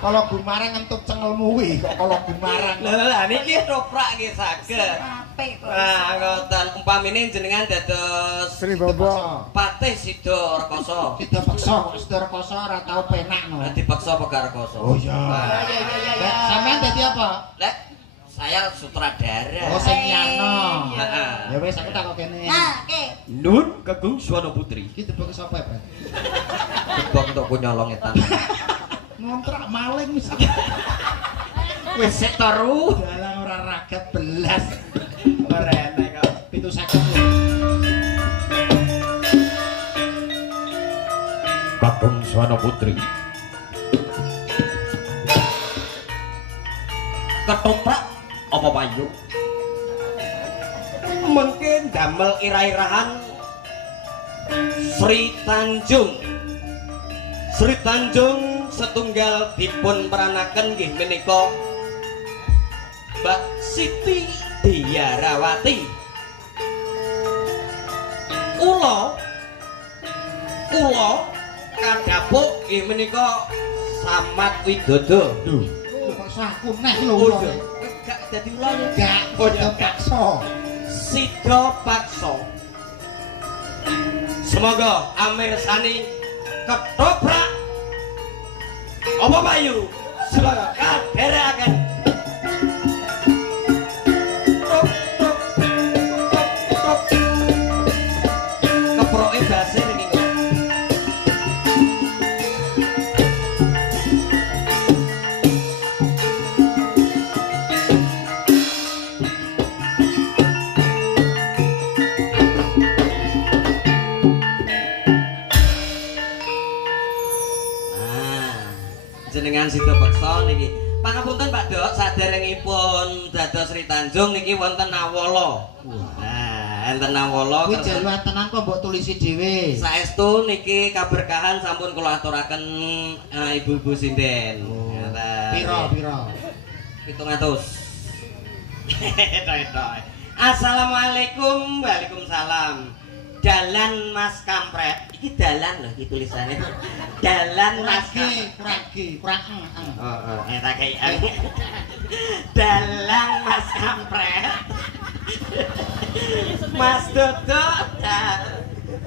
Kalau gumarang entuk cengelmu kuwi kok kalau gumarang. Lah niki ketoprak nggih saged. Apik kok. Nah, ngoten umpamine jenengan dados Sri Bobo. Patih Sida Rekoso. Kita paksa kok Sedar Koso ora tau penak no. Dipaksa Pegar Rekoso. Oh iya. Nah, Lah, sampean dadi apa? Lek saya sutradara. Oh sing nyarno. Heeh. Ya wis aku takok kene. Nah, oke. Nun Kakung Suwana Putri. Iki tebak sapa ya, Kebak untuk nyolong etan. Ngontrak maling wis. Wis sik teru. Dalang ora ragat belas. Ora enak kok. 7 Kakung Suwana Putri. Ketoprak apa payu? Mungkin damel ira-irahan Sri Tanjung. Sri Tanjung setunggal dipun peranaken nggih menika Mbak Siti Diarawati. Ula kadhapuk nggih menika Samad Widodo. Lho, kok saku neh lho. Oh iya. Gak dadi ula ya. Gak padha paksa. Sida paksa. Semoga amirsani ketoprak apa payu semoga kadherekaken. Keproke basir iki. jenengan Sida Beksa niki. Pangapunten Pak Dok, saderengipun dados Sri Tanjung niki wonten Nawala. Nah, enten Nawala. Kuwi jaluan tenan kok mbok tulisi dhewe. Saestu niki kaberkahan sampun kula aturaken ibu-ibu sinden. Piro? 700. Assalamualaikum. Waalaikumsalam. Dalan Mas Kampret. Iki dalan lho iki tulisannya. Dalan Mas kurang. Tak kei. Dalan Mas Kampret. Mas Dodo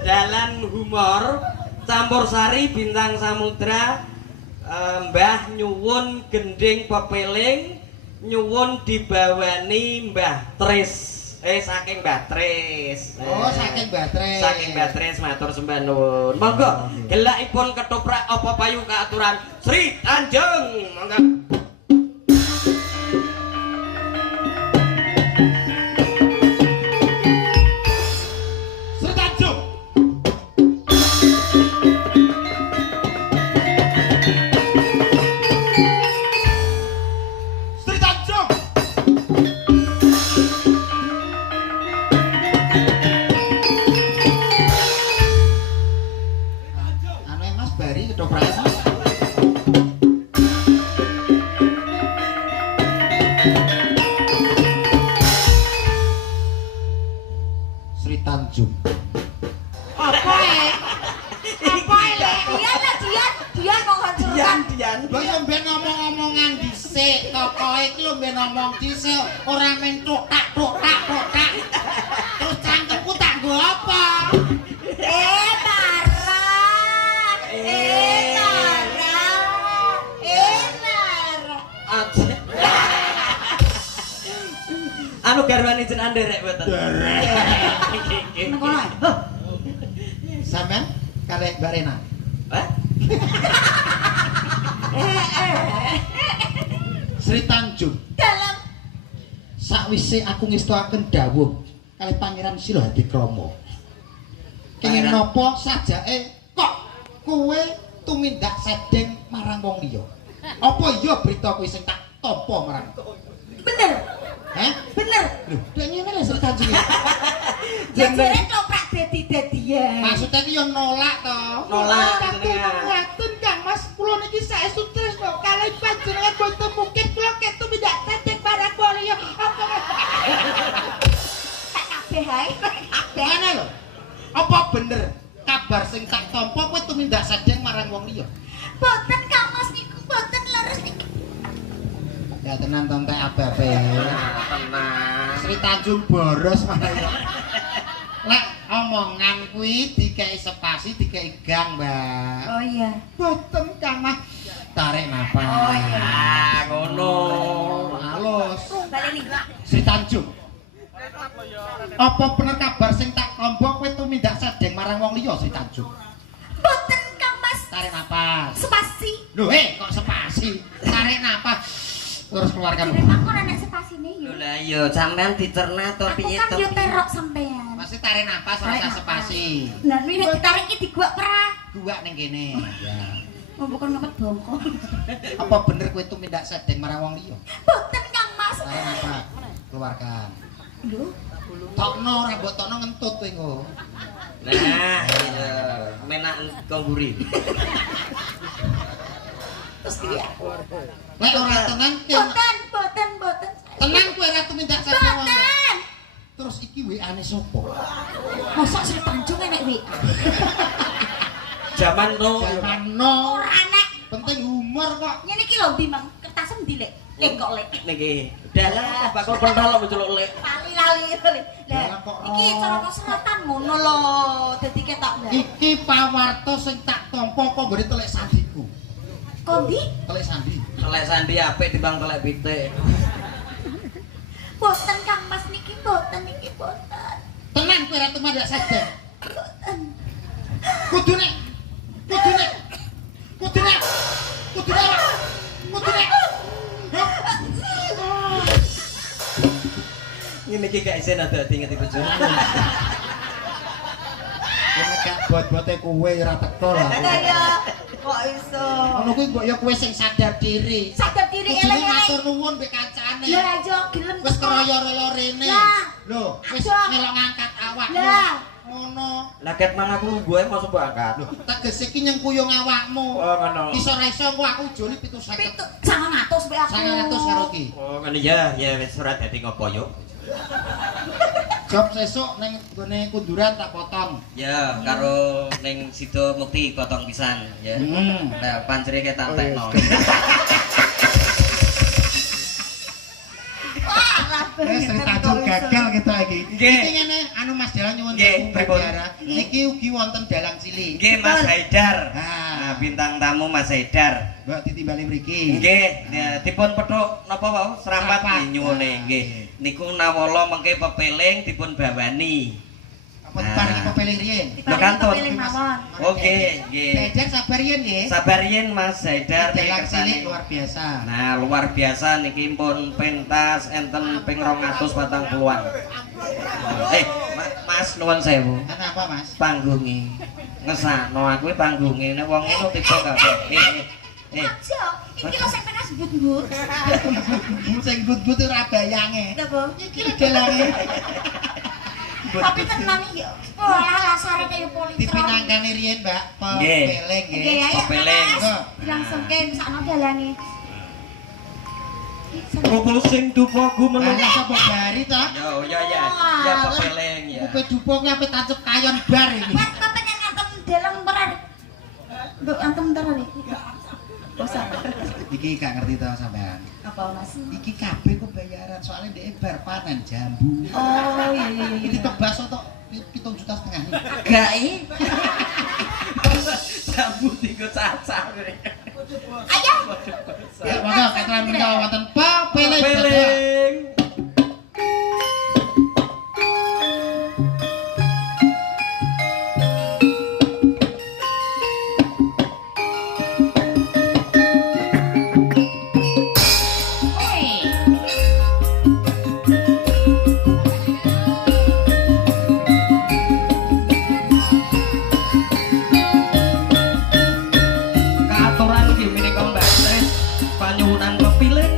dalan humor campur sari bintang samudra. Mbah nyuwun gending pepeling, nyuwun dibawani Mbah Tris. Saking Mbah Tris. Oh, saking Mbah Tris. Saking Mbah Tris matur sembah nuwun. Monggo gelakipun ketoprak apa payu kaaturan Sri Tanjung. Monggo. Sri Tanjung. Sri Tanjung. Anu Mas bari ketoprak Mas. Sri Tanjung. Apa lek? Dian mau hancurkan. Lho yo mben ngomong-ngomongan dhisik, tokoe iki lho mben ngomong dhisik, ora men tok-tak. Terus cangkemku tak nggo apa? Anu garwane jenengan nderek mboten. Ngono. Sampean karek Mbak Rena. Hah? Sri Tanjung. Dalam Sakwise aku ngestoaken dawuh kali Pangeran Sila Hadikrama. Kenging napa sajake kok kowe tumindak sedeng marang wong liya? Apa iya berita kuwi sing tak tampa marang? bener. Hah? Bener. Lho, dek ngene lho Sri Tanjung. Jajare koprak dadi-dadian. Maksudnya iki yo nolak to. Nolak Katun jenengan. ngatun Kang Mas, kula niki saestu tresno kalih panjenengan boten mungkin kula ketu mindak sedeng marang wong liya. Apa Tak kabeh ae. Mana lho? Apa bener kabar sing tak tampa kowe tumindak sedeng marang wong liya? Boten Kang Mas niku boten leres niki. Ya tenan to entek ababe. Tenang. Sri Tanjung boros malah. Lek omongan kuwi dikei spasi, dikei gang, Mbak. Oh iya. Boten Kang Mas. Tarik nafas. Oh iya. Ngono. Halus. Baleni. Sri Tanjung. Apa bener kabar sing tak tampa kowe tumindak sedeng marang wong liya Sri Tanjung? Boten Kang Mas. Tarik nafas. Spasi. Lho, kok spasi? Tarik nafas. Terus keluarkan. Jadi aku ora nek spasine yo. Lho lah iya sampean dicerna to Aku piye kan to? yo terok sampean. Masih tarik nafas ora usah spasi. Lah ini nek ditarik iki diguak pera. Gua ning kene. Ya. Oh bukan ngepet bongkong. Apa bener kowe tumindak sedeng marang wong liya? Boten Kang Mas. Tarik nafas. Keluarkan. Lho. Tokno ora mbok tokno ngentut kowe engko. Nah, iya. Menak kongguri. Terus dia. Lek ora tenang ki. Boten. Tenang kowe ora tumindak sedeng wong liya. Boten. Terus iki WA-ne sapa? Mosok Sri Tanjung enek WA. Zaman no. Jamano. Ora nek. Penting humor kok. Ngene iki lho ndi Mang, kertas endi lek? Lek kok lek. Niki. Dalan apa bakal pentol menceluk lek. Lali. Lah, iki cara keserotan ngono lho. Dadi ketok lho. Iki pawarta sing tak tampa apa nggone telek sandiku. Kondi? Telek sandi. Telek sandi apik timbang telek pitik. Boten Kang Mas niki boten. Tenang kowe ora tumindak sedeng. Boten. Kudune. Ngene iki gak isin ada diinget iku Jun. Yen gak bot-bote kowe ora teko lah. Ada ya. Kok iso? Ngono kuwi mbok ya kowe sing sadar diri. Sadar diri Kudune eleng-eleng. matur nuwun mbek kancane. Lah aja gelem. Wis keroyo-royo rene. Lah. Lho, wis Aduh. melok ngangkat awak. Lah. Ngono. Lah ket mang aku gue masuk mbok angkat. Lho, tegese iki nyengkuyung awakmu. Oh ngono. Iso ra iso engko aku joli 750. Pitu 900 mbek aku. 900 karo ki. Oh ngono ya, ya wis ora dadi ngopo yo. Job sesuk ning gone kunduran tak potong. Ya, karo ning Sido Mukti potong pisan ya. Lah pancere ke tak tekno. Wah, rapi. Wis tajuk gagal kita iki. Nggih. Iki ngene, anu Mas Dalang nyuwun Nggih, sewu pripun? Biara. Niki ugi wonten dalang cilik. Nggih Mas Haidar. Ah. Nah, bintang tamu Mas Haidar. Mbok ditimbali mriki. Nggih, ya, dipun pethuk napa wau? Serapat Serapat. nyuwune nggih. Niku nawala mengke pepeling dipun bawani. Apa diparingi pepeling riyen? Lho kan to. Pilih mawon. Oke, nggih. Haidar sabar yen nggih. Sabar yen Mas Haidar niki Dalang cilik kersane. luar biasa. Nah, luar biasa niki pun pentas enten ping 240-an. Mas nuwun sewu. Ana apa, Mas? Panggunge. Ngesakno aku iki panggunge nek wong ngono tiba kabeh. Aja, iki lho sing penas but-but. Sing but-but ora bayange. Napa? Iki dalange Tapi tenang ya. Pola lasare kaya politron. dipinangkane riyen, Mbak. Nggih. Pepeling Nggih, nggih. ayo. Pepeling. Mas. Dilangsungke sakno dalane. Opo sing dupa gumeneng? Ana sapa bari to? Yo ya ya. Ya pepeling ya. Kupe dupo ki ape tancep kayon bar iki. Mas pengen ngantem dalang beran. Mbok antem tenan iki. Bosan. Iki gak ngerti to sampean. Apa Mas? Iki kabeh kok bayaran soalnya dhek bar panen jambu. Oh iya iya iya. Iki tebas tok 7,5 juta nih. Gak Jambu tiga cacar. Ayo. Ya, monggo katran menika wonten pepeling. Pepeling. Kaaturan iki menika Mbak Tris panyuwunan pepiling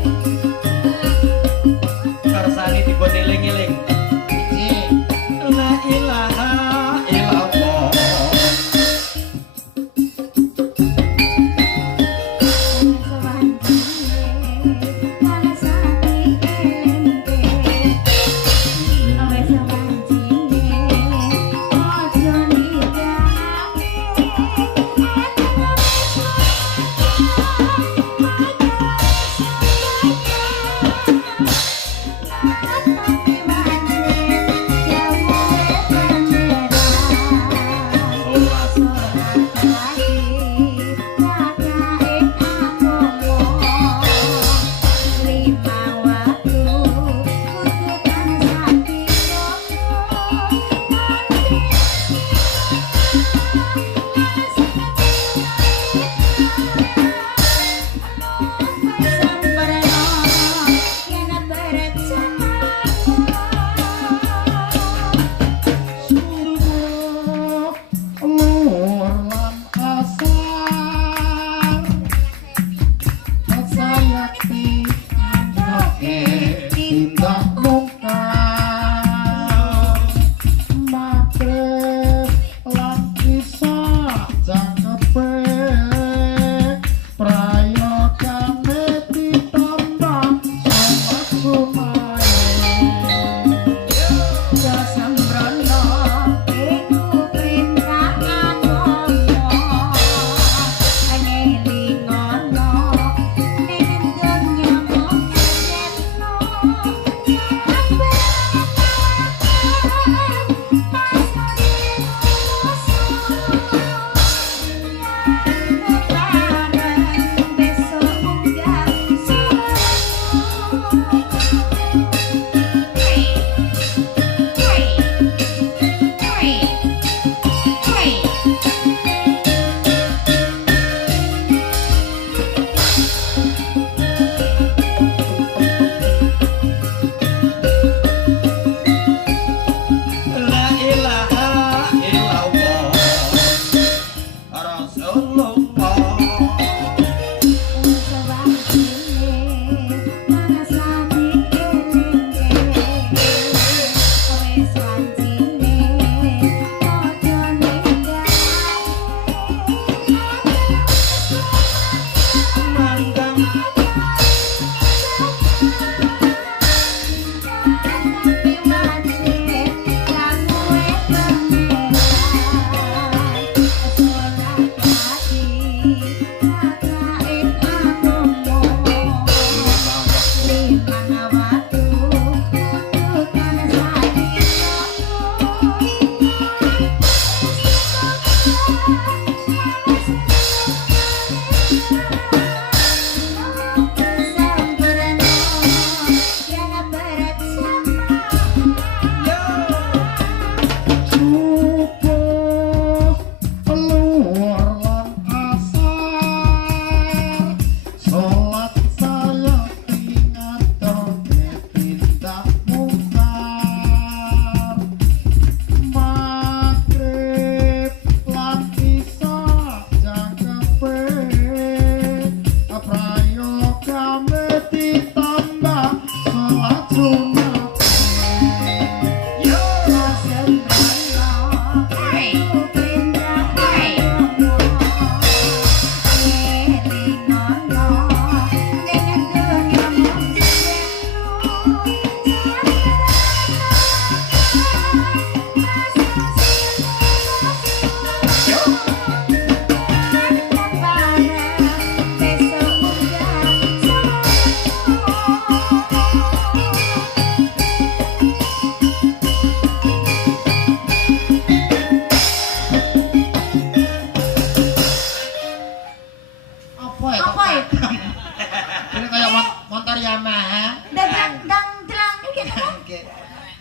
Yamaha. Ndang iki kan.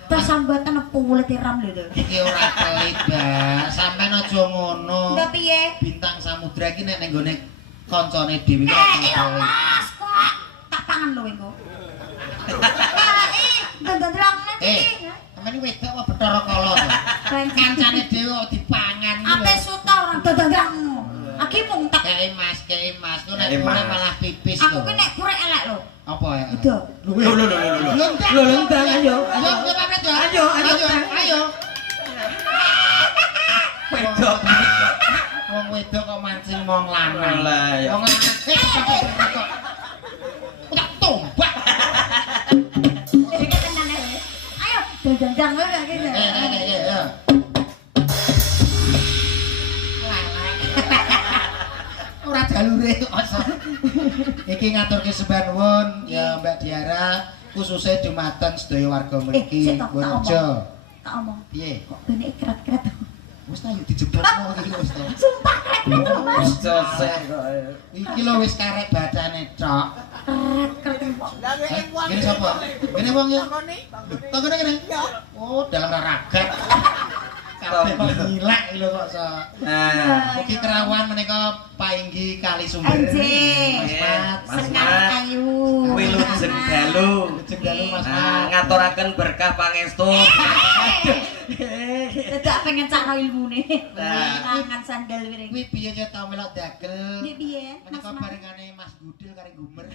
Tas sambatan pulet tiram lho to. Iki ora pelit, Mbak. Sampeyan aja ngono. Ndak piye? Bintang Samudra iki nek ning gone kancane dhewe kok Iya Mas kok tak pangan lho engko. Ndang iki. Sampeyan wedok apa Bathara Kala to? Kancane dhewe kok dipangan iki Ate lho. suta orang ndang. Aki mung tak Kei Mas. Ku nek Kei, ora Mas. malah pipis aku lho. ki nek kurek elek lho. Apa ya? Udah. Lho lentang ayo. Ayo, pamit ya. Ayo, ayo, ayo. Wedok. Wong wedok kok mancing wong lanang. Lah ya. Wong lanang. Udah tombak. Iki tenan ae. Ayo ndang wae kayak gitu. Ya. Ora jalure oso. Iki ngaturke sembah nuwun ya Mbak Diara khususnya dumateng sedaya warga mriki sik, tak Wonorejo. Tak omong. Piye? Kok bene keret-keret. Wis ta yuk dijebokno iki wis to. Sumpah keret lho Mas. Josek kok. Iki lho wis karek badane tok. Keret kok. Lah ngene wong. Gini sapa? Gini wong ya. Ngene. Tongone kene. Oh, dalam raragat. Kabeh kok ngilek lho kok so. Nah, Mugi kerawan menika painggi kali sumber. Anjing. Mas Mat. Mas Senang Mat. ayu. wilujeng dalu. Lujeng dalu Mas Nah, Mat. ngaturaken berkah pangestu. Dadak pengen cakno ilmune. Nah. Tangan sandal wiring. Kuwi piye ya tau melok dagel. Piye piye? Mas Menika Mat. barengane Mas Gudil karo Gumer.